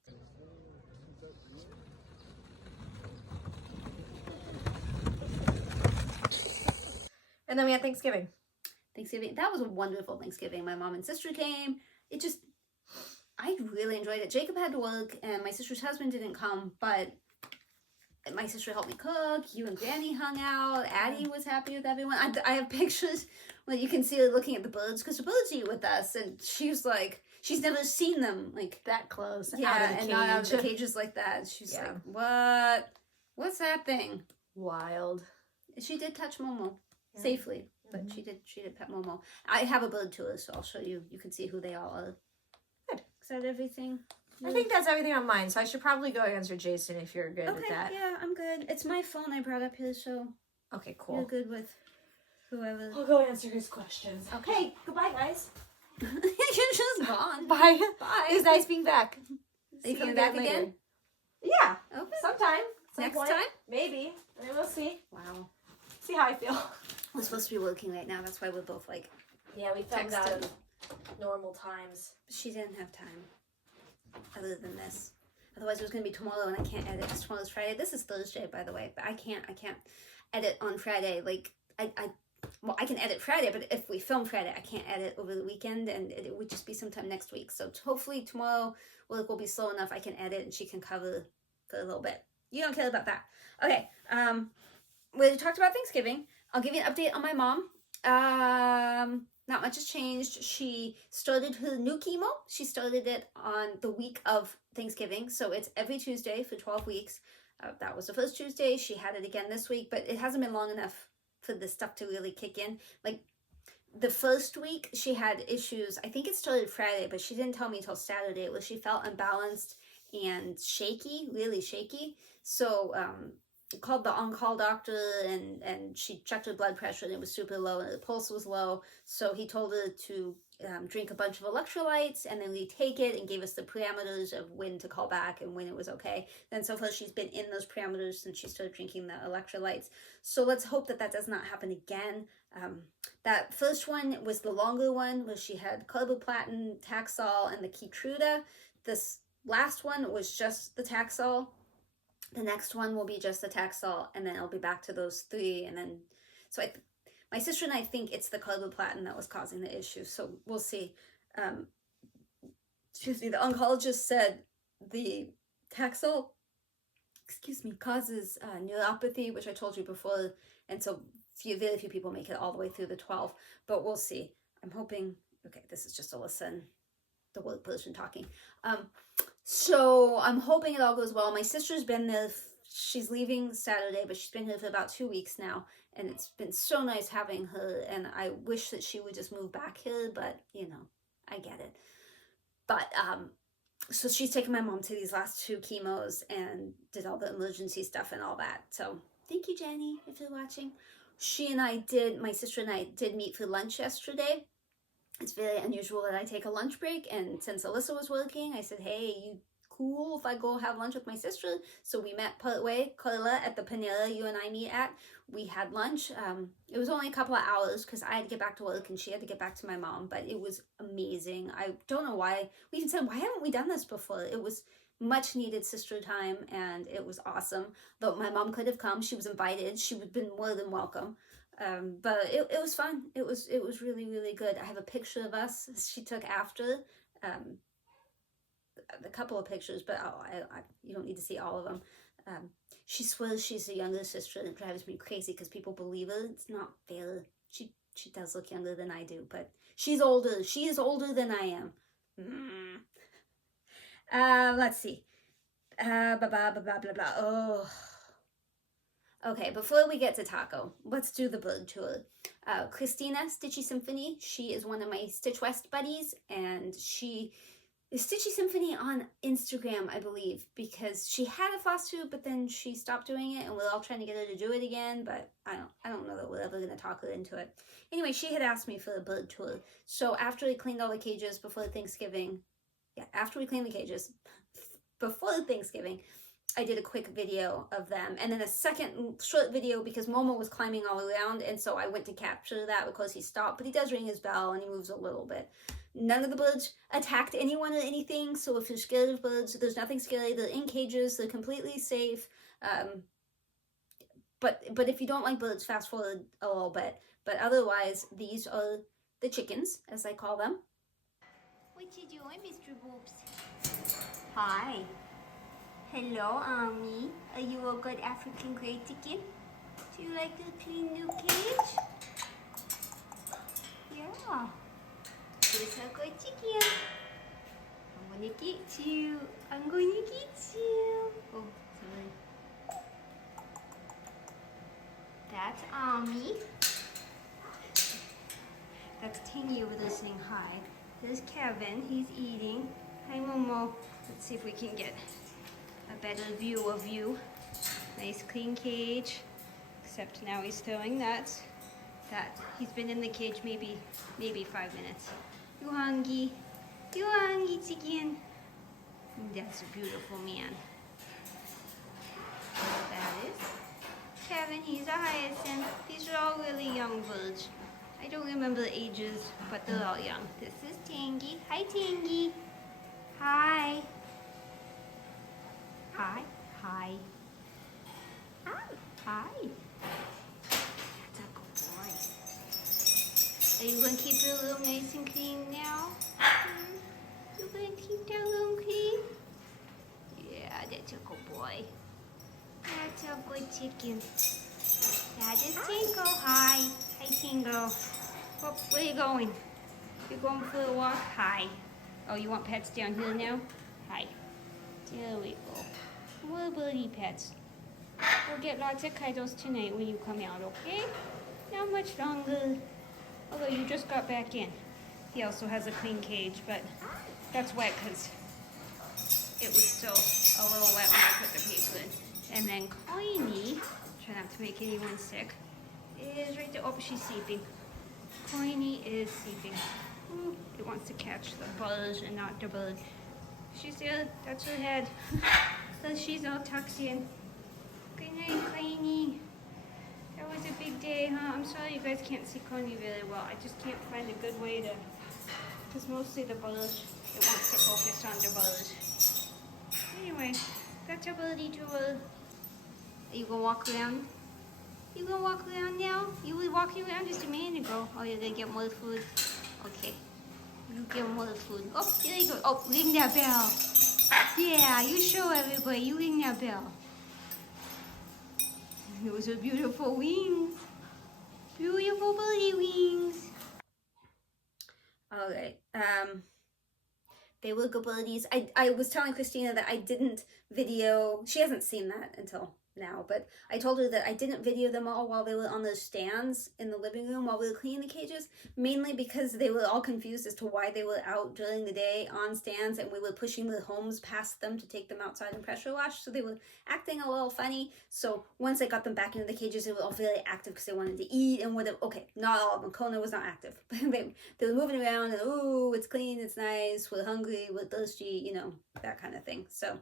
And then we had Thanksgiving. That was a wonderful Thanksgiving. My mom and sister came. I really enjoyed it. Jacob had to work, and my sister's husband didn't come, but my sister helped me cook. You and Granny hung out. Addie was happy with everyone. I have pictures where you can see her looking at the birds, because the birds eat with us, and she's like, she's never seen them like that close. Yeah, out of the and cage. not out of the cages like that. She's like, what? What's that thing? Wild. She did touch Momo safely, but she did pet Momo. I have a bird tour, so I'll show you. You can see who they all are. Good. Is that everything? I think that's everything on mine, so I should probably go answer Jason if you're good with that. Yeah, I'm good. It's my phone I brought up here, so okay, cool. You're good with whoever. I'll go answer his questions. Okay, goodbye, guys. You're just gone. Bye. Bye. It's nice being back. Are you coming back again? Yeah. Okay. Sometime. Next point. time? Maybe. I mean, we'll see. Wow. See how I feel. We're supposed to be working right now. That's why we're both like. Yeah, we filmed out of normal times. She didn't have time. Other than this. Otherwise it was going to be tomorrow and I can't edit because tomorrow's Friday. This is Thursday, by the way, but I can't edit on Friday. Like, I can edit Friday, but if we film Friday, I can't edit over the weekend, and it would just be sometime next week. So hopefully tomorrow will be slow enough I can edit and she can cover for a little bit. You don't care about that. Okay, we talked about Thanksgiving. I'll give you an update on my mom. Not much has changed. She started her new chemo. She started it on the week of Thanksgiving, so it's every Tuesday for 12 weeks. That was the first Tuesday. She had it again this week, but it hasn't been long enough for the stuff to really kick in. Like, the first week, she had issues. I think it started Friday, but she didn't tell me until Saturday. It was she felt unbalanced and shaky, really shaky. So, called the on-call doctor, and she checked her blood pressure, and it was super low, and the pulse was low. So he told her to drink a bunch of electrolytes, and then retake it, and gave us the parameters of when to call back and when it was okay. Then so far she's been in those parameters since she started drinking the electrolytes. So let's hope that that does not happen again. That first one was the longer one, where she had carboplatin, Taxol, and the Keytruda. This last one was just the Taxol. The next one will be just the Taxol, and then it'll be back to those three. And then, so my sister and I think it's the carboplatin that was causing the issue. So we'll see. Excuse me. The oncologist said the Taxol, causes neuropathy, which I told you before. And so very few people make it all the way through the 12. But we'll see. I'm hoping. Okay, this is just Alyssa and the work person talking. So I'm hoping it all goes well. My sister's been there. She's leaving Saturday, but she's been here for about 2 weeks now, and it's been so nice having her, and I wish that she would just move back here, but, you know, I get it. But, so she's taken my mom to these last 2 chemos and did all the emergency stuff and all that. So thank you, Jenny, if you're watching. My sister and I did meet for lunch yesterday. It's very unusual that I take a lunch break, and since Alyssa was working, I said, hey, you cool if I go have lunch with my sister? So we met partway, Karla, at the Panera you and I meet at. We had lunch. It was only a couple of hours because I had to get back to work and she had to get back to my mom, but it was amazing. I don't know why. We even said, why haven't we done this before? It was much needed sister time, and it was awesome. Though my mom could have come. She was invited. She would have been more than welcome. But it was fun. It was really, really good. I have a picture of us she took after, a couple of pictures, but you don't need to see all of them. She swears she's the younger sister, and it drives me crazy because people believe her. It's not fair. She does look younger than I do, but she's older. She is older than I am. Let's see. Blah, blah, blah, blah, blah, blah. Oh. Okay, before we get to taco, let's do the bird tour. Christina, Stitchy Symphony, she is one of my Stitch West buddies, and she is Stitchy Symphony on Instagram, I believe, because she had a FlossTube, but then she stopped doing it, and we're all trying to get her to do it again, but I don't know that we're ever going to talk her into it. Anyway, she had asked me for a bird tour, so after we cleaned all the cages before Thanksgiving, before Thanksgiving, I did a quick video of them, and then a second short video because Momo was climbing all around, and so I went to capture that because he stopped, but he does ring his bell and he moves a little bit. None of the birds attacked anyone or anything, so if you're scared of birds, there's nothing scary. They're in cages, they're completely safe. But if you don't like birds, fast forward a little bit. but otherwise, these are the chickens, as I call them. What you doing, Mr. Boobs? Hi. Hello, Ami. Are you a good African gray chicken? Do you like a clean new cage? Yeah. Who's a good chicken? I'm gonna get you. I'm gonna get you. Oh, sorry. That's Ami. That's Tingy over there saying hi. There's Kevin. He's eating. Hi, Momo. Let's see if we can get a better view of you. Nice clean cage. Except now he's throwing nuts. He's been in the cage maybe 5 minutes. You hungry? You hungry, chicken? That's a beautiful man. That is Kevin. He's a hyacinth. These are all really young birds. I don't remember the ages, but they're all young. This is Tangy. Hi, Tangy. Hi. Hi. Hi. Hi. Hi. That's a good boy. Are you going to keep your room nice and clean now? You going to keep that room clean? Yeah, that's a good boy. That's a good chicken. That is Tingo. Hi. Hi, Tingo. Oh, where are you going? You're going for a walk? Hi. Oh, you want pets down here now? Hi. There we go. More birdie pets. We'll get lots of cuddles tonight when you come out, okay? Not much longer. Although you just got back in. He also has a clean cage, but that's wet because it was still a little wet when I put the paper in. And then Coiny, try not to make anyone sick, is right there. Oh, she's sleeping. Coiny is sleeping. Ooh, it wants to catch the buzz and not the bird. She's there. That's her head. So she's all tucked in. Good night, Coiny. That was a big day, huh? I'm sorry you guys can't see Coiny really well. I just can't find a good way to, because mostly the buzz, it wants to focus on the buzz. Anyway, that's our birdie tour. Are you gonna walk around? You gonna walk around now? You were walking around just a minute ago. Oh, you're gonna get more food? Okay. You get more food. Oh, there you go. Oh, ring that bell. Yeah, you show everybody. You ring that bell. Those are beautiful wings. Beautiful birdie wings. All right. They were good birdies. I was telling Christina that I didn't video. She hasn't seen that until now, but I told her that I didn't video them all while they were on those stands in the living room while we were cleaning the cages, mainly because they were all confused as to why they were out during the day on stands and we were pushing the homes past them to take them outside and pressure wash, so they were acting a little funny. So once I got them back into the cages, they were all very active because they wanted to eat and whatever. Okay, not all of them. Kona was not active, but they were moving around and, ooh, it's clean, it's nice, we're hungry, we're thirsty, you know, that kind of thing. So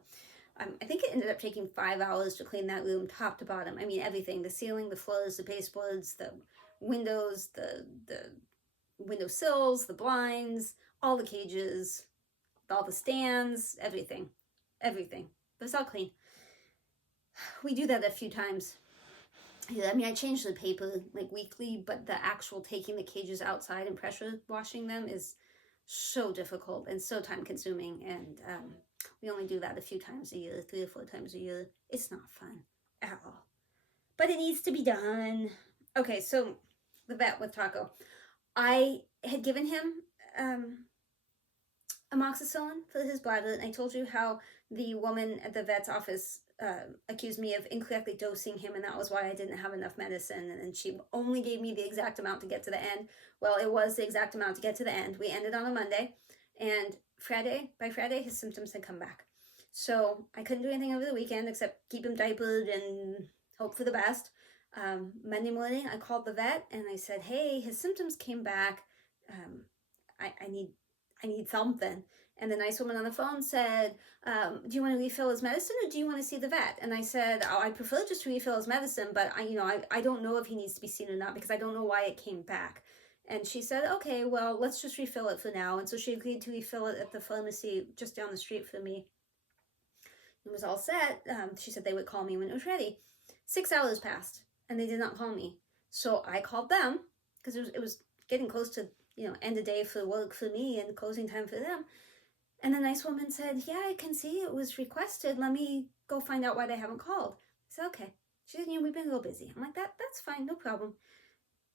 I think it ended up taking 5 hours to clean that room top to bottom. I mean, everything, the ceiling, the floors, the baseboards, the windows, the window sills, the blinds, all the cages, all the stands, everything. But it's all clean. We do that a few times. Yeah, I mean, I change the paper like weekly, but the actual taking the cages outside and pressure washing them is so difficult and so time consuming, and we only do that a few times a year, 3 or 4 times a year. It's not fun at all, but it needs to be done. Okay, so the vet with Taco. I had given him amoxicillin for his bladder, and I told you how the woman at the vet's office accused me of incorrectly dosing him, and that was why I didn't have enough medicine, and she only gave me the exact amount to get to the end. Well, it was the exact amount to get to the end. We ended on a Monday, and by Friday, his symptoms had come back. So I couldn't do anything over the weekend except keep him diapered and hope for the best. Monday morning, I called the vet, and I said, hey, his symptoms came back. I need something. And the nice woman on the phone said, do you want to refill his medicine or do you want to see the vet? And I said, oh, I prefer just to refill his medicine, but I don't know if he needs to be seen or not because I don't know why it came back. And she said, okay, well, let's just refill it for now. And so she agreed to refill it at the pharmacy just down the street from me. It was all set. She said they would call me when it was ready. 6 hours passed and they did not call me. So I called them because it was getting close to, end of day for work for me and closing time for them. And the nice woman said, yeah, I can see it was requested. Let me go find out why they haven't called. I said, okay. She said, we've been a little busy. I'm like, that's fine, no problem.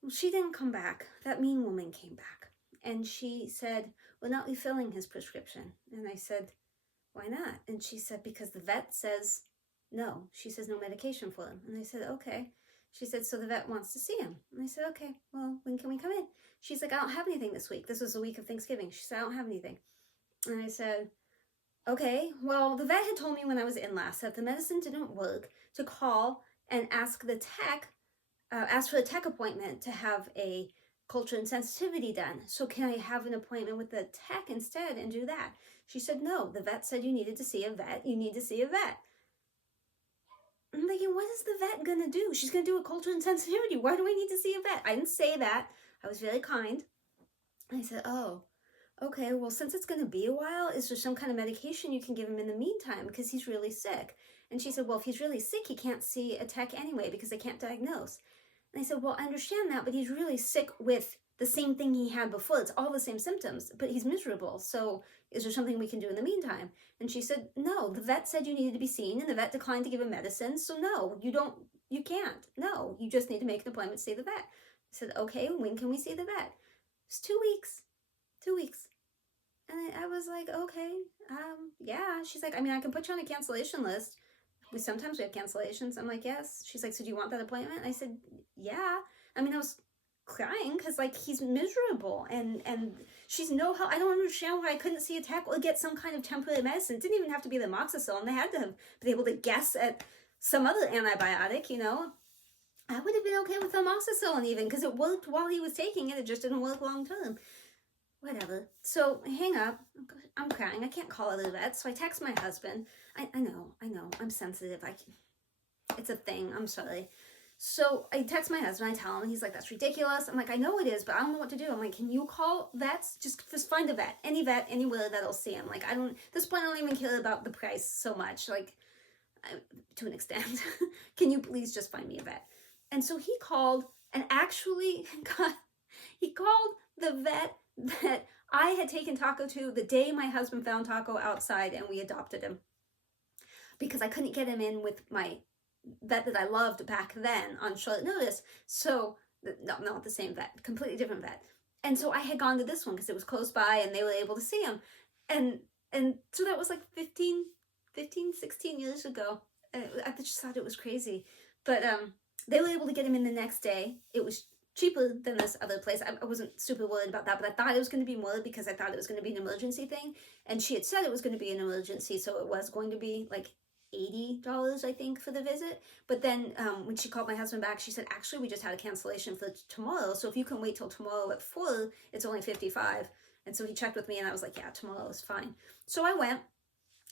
Well, she didn't come back. That mean woman came back. And she said, we're not refilling his prescription. And I said, why not? And she said, because the vet says no. She says no medication for him. And I said, okay. She said, so the vet wants to see him. And I said, okay, well, when can we come in? She's like, I don't have anything this week. This was the week of Thanksgiving. She said, I don't have anything. And I said, okay, well, the vet had told me when I was in last that if the medicine didn't work, to call and ask the tech, ask for a tech appointment to have a culture and sensitivity done. So can I have an appointment with the tech instead and do that? She said, no, the vet said you needed to see a vet. You need to see a vet. I'm thinking, what is the vet going to do? She's going to do a culture and sensitivity. Why do I need to see a vet? I didn't say that. I was very kind. I said, oh, okay, well, since it's going to be a while, is there some kind of medication you can give him in the meantime? Because he's really sick. And she said, well, if he's really sick, he can't see a tech anyway because they can't diagnose. And I said, well, I understand that, but he's really sick with the same thing he had before. It's all the same symptoms, but he's miserable. So is there something we can do in the meantime? And she said, no, the vet said you needed to be seen and the vet declined to give him medicine. So no, you can't. No, you just need to make an appointment to see the vet. I said, okay, when can we see the vet? It's 2 weeks. 2 weeks. And I was like, okay, yeah. She's like, I mean, I can put you on a cancellation list. Sometimes we have cancellations. I'm like, yes. She's like, so do you want that appointment? I said, yeah. I mean, I was crying because, like, he's miserable and she's no help. I don't understand why I couldn't see a tech or get some kind of temporary medicine. It didn't even have to be the amoxicillin. They had to have been able to guess at some other antibiotic, I would have been okay with amoxicillin even because it worked while he was taking it. It just didn't work long term. Whatever. So I hang up. I'm crying. I can't call other vets. So I text my husband. I know. I'm sensitive. It's a thing. I'm sorry. So I text my husband. I tell him. He's like, that's ridiculous. I'm like, I know it is, but I don't know what to do. I'm like, can you call vets? Just find a vet. Any vet, anywhere that'll see him. Like, at this point, I don't even care about the price so much. Like, to an extent. Can you please just find me a vet? And so he called and actually he called the vet that I had taken Taco to the day my husband found Taco outside and we adopted him. Because I couldn't get him in with my vet that I loved back then on short notice. So, no, not the same vet, completely different vet. And so I had gone to this one because it was close by and they were able to see him. And so that was like 16 years ago. I just thought it was crazy. But they were able to get him in the next day. It was cheaper than this other place. I wasn't super worried about that, but I thought it was going to be more because I thought it was going to be an emergency thing. And she had said it was going to be an emergency, so it was going to be like $80, I think, for the visit. But then when she called my husband back, she said, actually, we just had a cancellation for tomorrow. So if you can wait till tomorrow at 4, it's only $55. And so he checked with me and I was like, yeah, tomorrow is fine. So I went.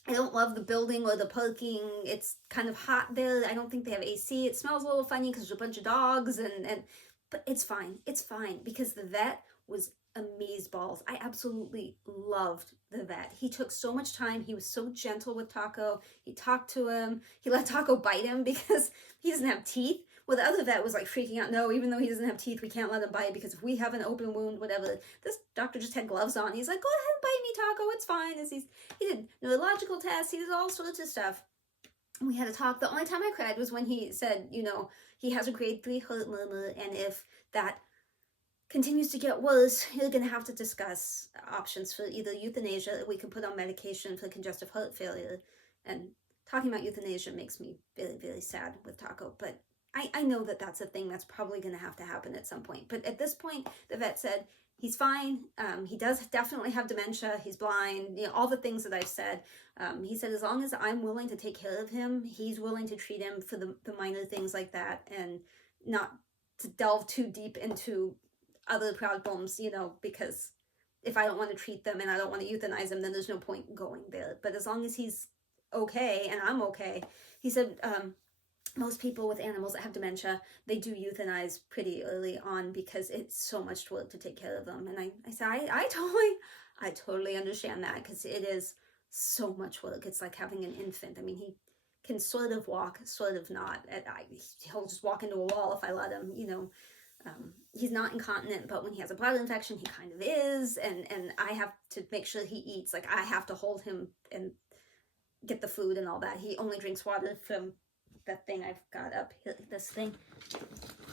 I don't love the building or the parking. It's kind of hot there. I don't think they have AC. It smells a little funny because there's a bunch of dogs but it's fine. It's fine because the vet was amazeballs. I absolutely loved the vet. He took so much time. He was so gentle with Taco. He talked to him. He let Taco bite him because he doesn't have teeth. Well, the other vet was like freaking out. No, even though he doesn't have teeth, we can't let him bite because if we have an open wound, whatever. This doctor just had gloves on. He's like, go ahead and bite me, Taco. It's fine. He did neurological tests. He did all sorts of stuff. We had a talk. The only time I cried was when he said, he has a grade 3 heart murmur, and if that continues to get worse, you're going to have to discuss options for either euthanasia or we can put on medication for congestive heart failure. And talking about euthanasia makes me very, very sad with Taco, but I know that that's a thing that's probably going to have to happen at some point. But at this point, the vet said, he's fine. He does definitely have dementia. He's blind. All the things that I've said. He said, as long as I'm willing to take care of him, he's willing to treat him for the minor things like that and not to delve too deep into other problems, because if I don't want to treat them and I don't want to euthanize them, then there's no point going there. But as long as he's okay and I'm okay, he said, most people with animals that have dementia, they do euthanize pretty early on because it's so much work to take care of them. And I said, I totally understand that because it is so much work. It's like having an infant. I mean, he can sort of walk, sort of not. He'll just walk into a wall if I let him, He's not incontinent, but when he has a bladder infection, he kind of is, and I have to make sure he eats. Like, I have to hold him and get the food and all that. He only drinks water from that thing I've got up here, this thing.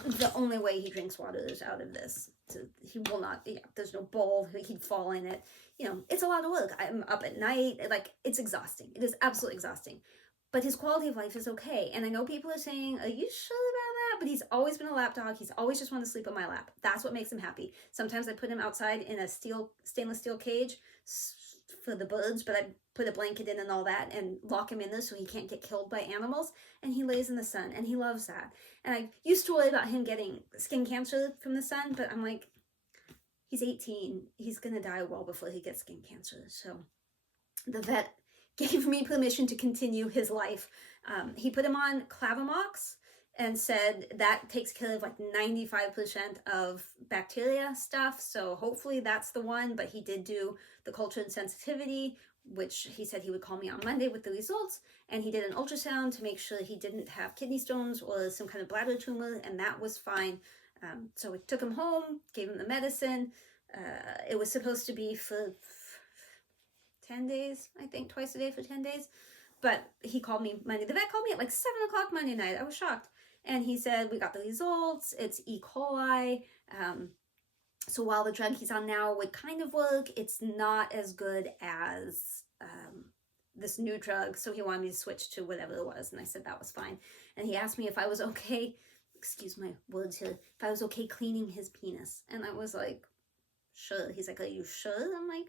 The only way he drinks water is out of this. So he will not, there's no bowl, he'd fall in it. You know, it's a lot of work. I'm up at night, like, it's exhausting. It is absolutely exhausting. But his quality of life is okay. And I know people are saying, are you sure about that? But he's always been a lap dog. He's always just wanted to sleep on my lap. That's what makes him happy. Sometimes I put him outside in a stainless steel cage for the birds, but I put a blanket in and all that and lock him in there so he can't get killed by animals. And he lays in the sun and he loves that. And I used to worry about him getting skin cancer from the sun, but I'm like, he's 18. He's going to die well before he gets skin cancer. So the vet gave me permission to continue his life. He put him on Clavamox and said that takes care of like 95% of bacteria stuff. So hopefully that's the one, but he did do the culture and sensitivity, which he said he would call me on Monday with the results. And he did an ultrasound to make sure he didn't have kidney stones or some kind of bladder tumor, and that was fine. So we took him home, gave him the medicine. It was supposed to be for 10 days, I think, twice a day for 10 days. But he called me Monday. The vet called me at like 7 o'clock Monday night. I was shocked. And he said, we got the results. It's E. coli. So while the drug he's on now would kind of work, it's not as good as this new drug. So he wanted me to switch to whatever it was. And I said that was fine. And he asked me if I was okay, excuse my words here, if I was okay cleaning his penis. And I was like, sure. He's like, are you sure? I'm like,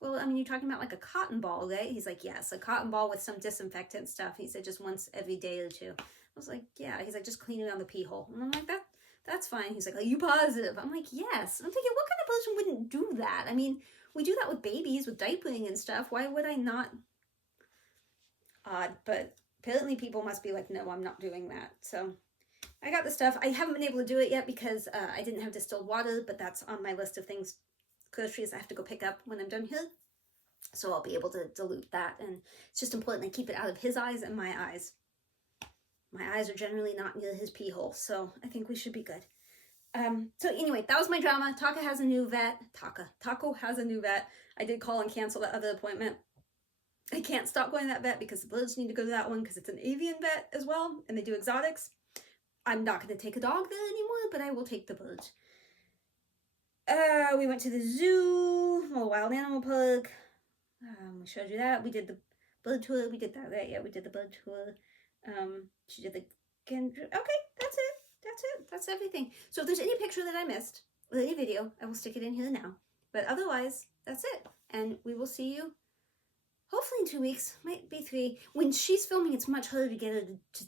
well, I mean, you're talking about like a cotton ball, right? He's like, yes, a cotton ball with some disinfectant stuff. He said just once every day or two. I was like, yeah. He's like, just clean it on the pee hole. And I'm like, that's fine. He's like, are you positive? I'm like, yes. I'm thinking, what kind of person wouldn't do that? I mean, we do that with babies, with diapering and stuff. Why would I not? Odd, but apparently people must be like, no, I'm not doing that. So I got the stuff. I haven't been able to do it yet because I didn't have distilled water, but that's on my list of things, groceries I have to go pick up when I'm done here. So I'll be able to dilute that. And it's just important I keep it out of his eyes and my eyes. My eyes are generally not near his pee hole, so I think we should be good. So anyway, that was my drama. Taco has a new vet. Taco has a new vet. I did call and cancel that other appointment. I can't stop going to that vet because the birds need to go to that one because it's an avian vet as well, and they do exotics. I'm not going to take a dog there anymore, but I will take the birds. We went to the zoo, a wild animal park. We showed you that. We did the bird tour. We did that, right? Yeah, we did the bird tour. She did the okay, that's it. That's everything. So if there's any picture that I missed or any video, I will stick it in here now. But otherwise, that's it. And we will see you hopefully in 2 weeks, might be 3. When she's filming, it's much harder to get her to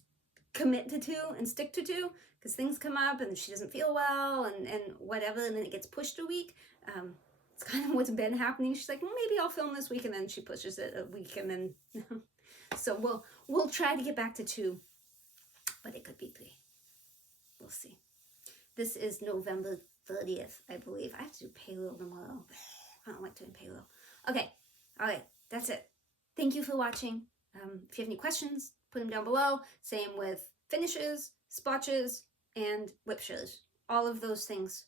commit to 2 and stick to 2 because things come up and she doesn't feel well and whatever, and then it gets pushed a week. It's kind of what's been happening. She's like, well, maybe I'll film this week, and then she pushes it a week, and then so we'll try to get back to 2, but it could be 3. We'll see. This is November 30th, I believe. I have to do payroll tomorrow. I don't like doing payroll. Okay, all right, that's it. Thank you for watching. If you have any questions, put them down below. Same with finishes, splotches, and WIP shares. All of those things.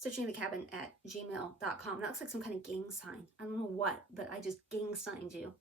StitchingAtTheCabin@gmail.com. That looks like some kind of gang sign. I don't know what, but I just gang signed you.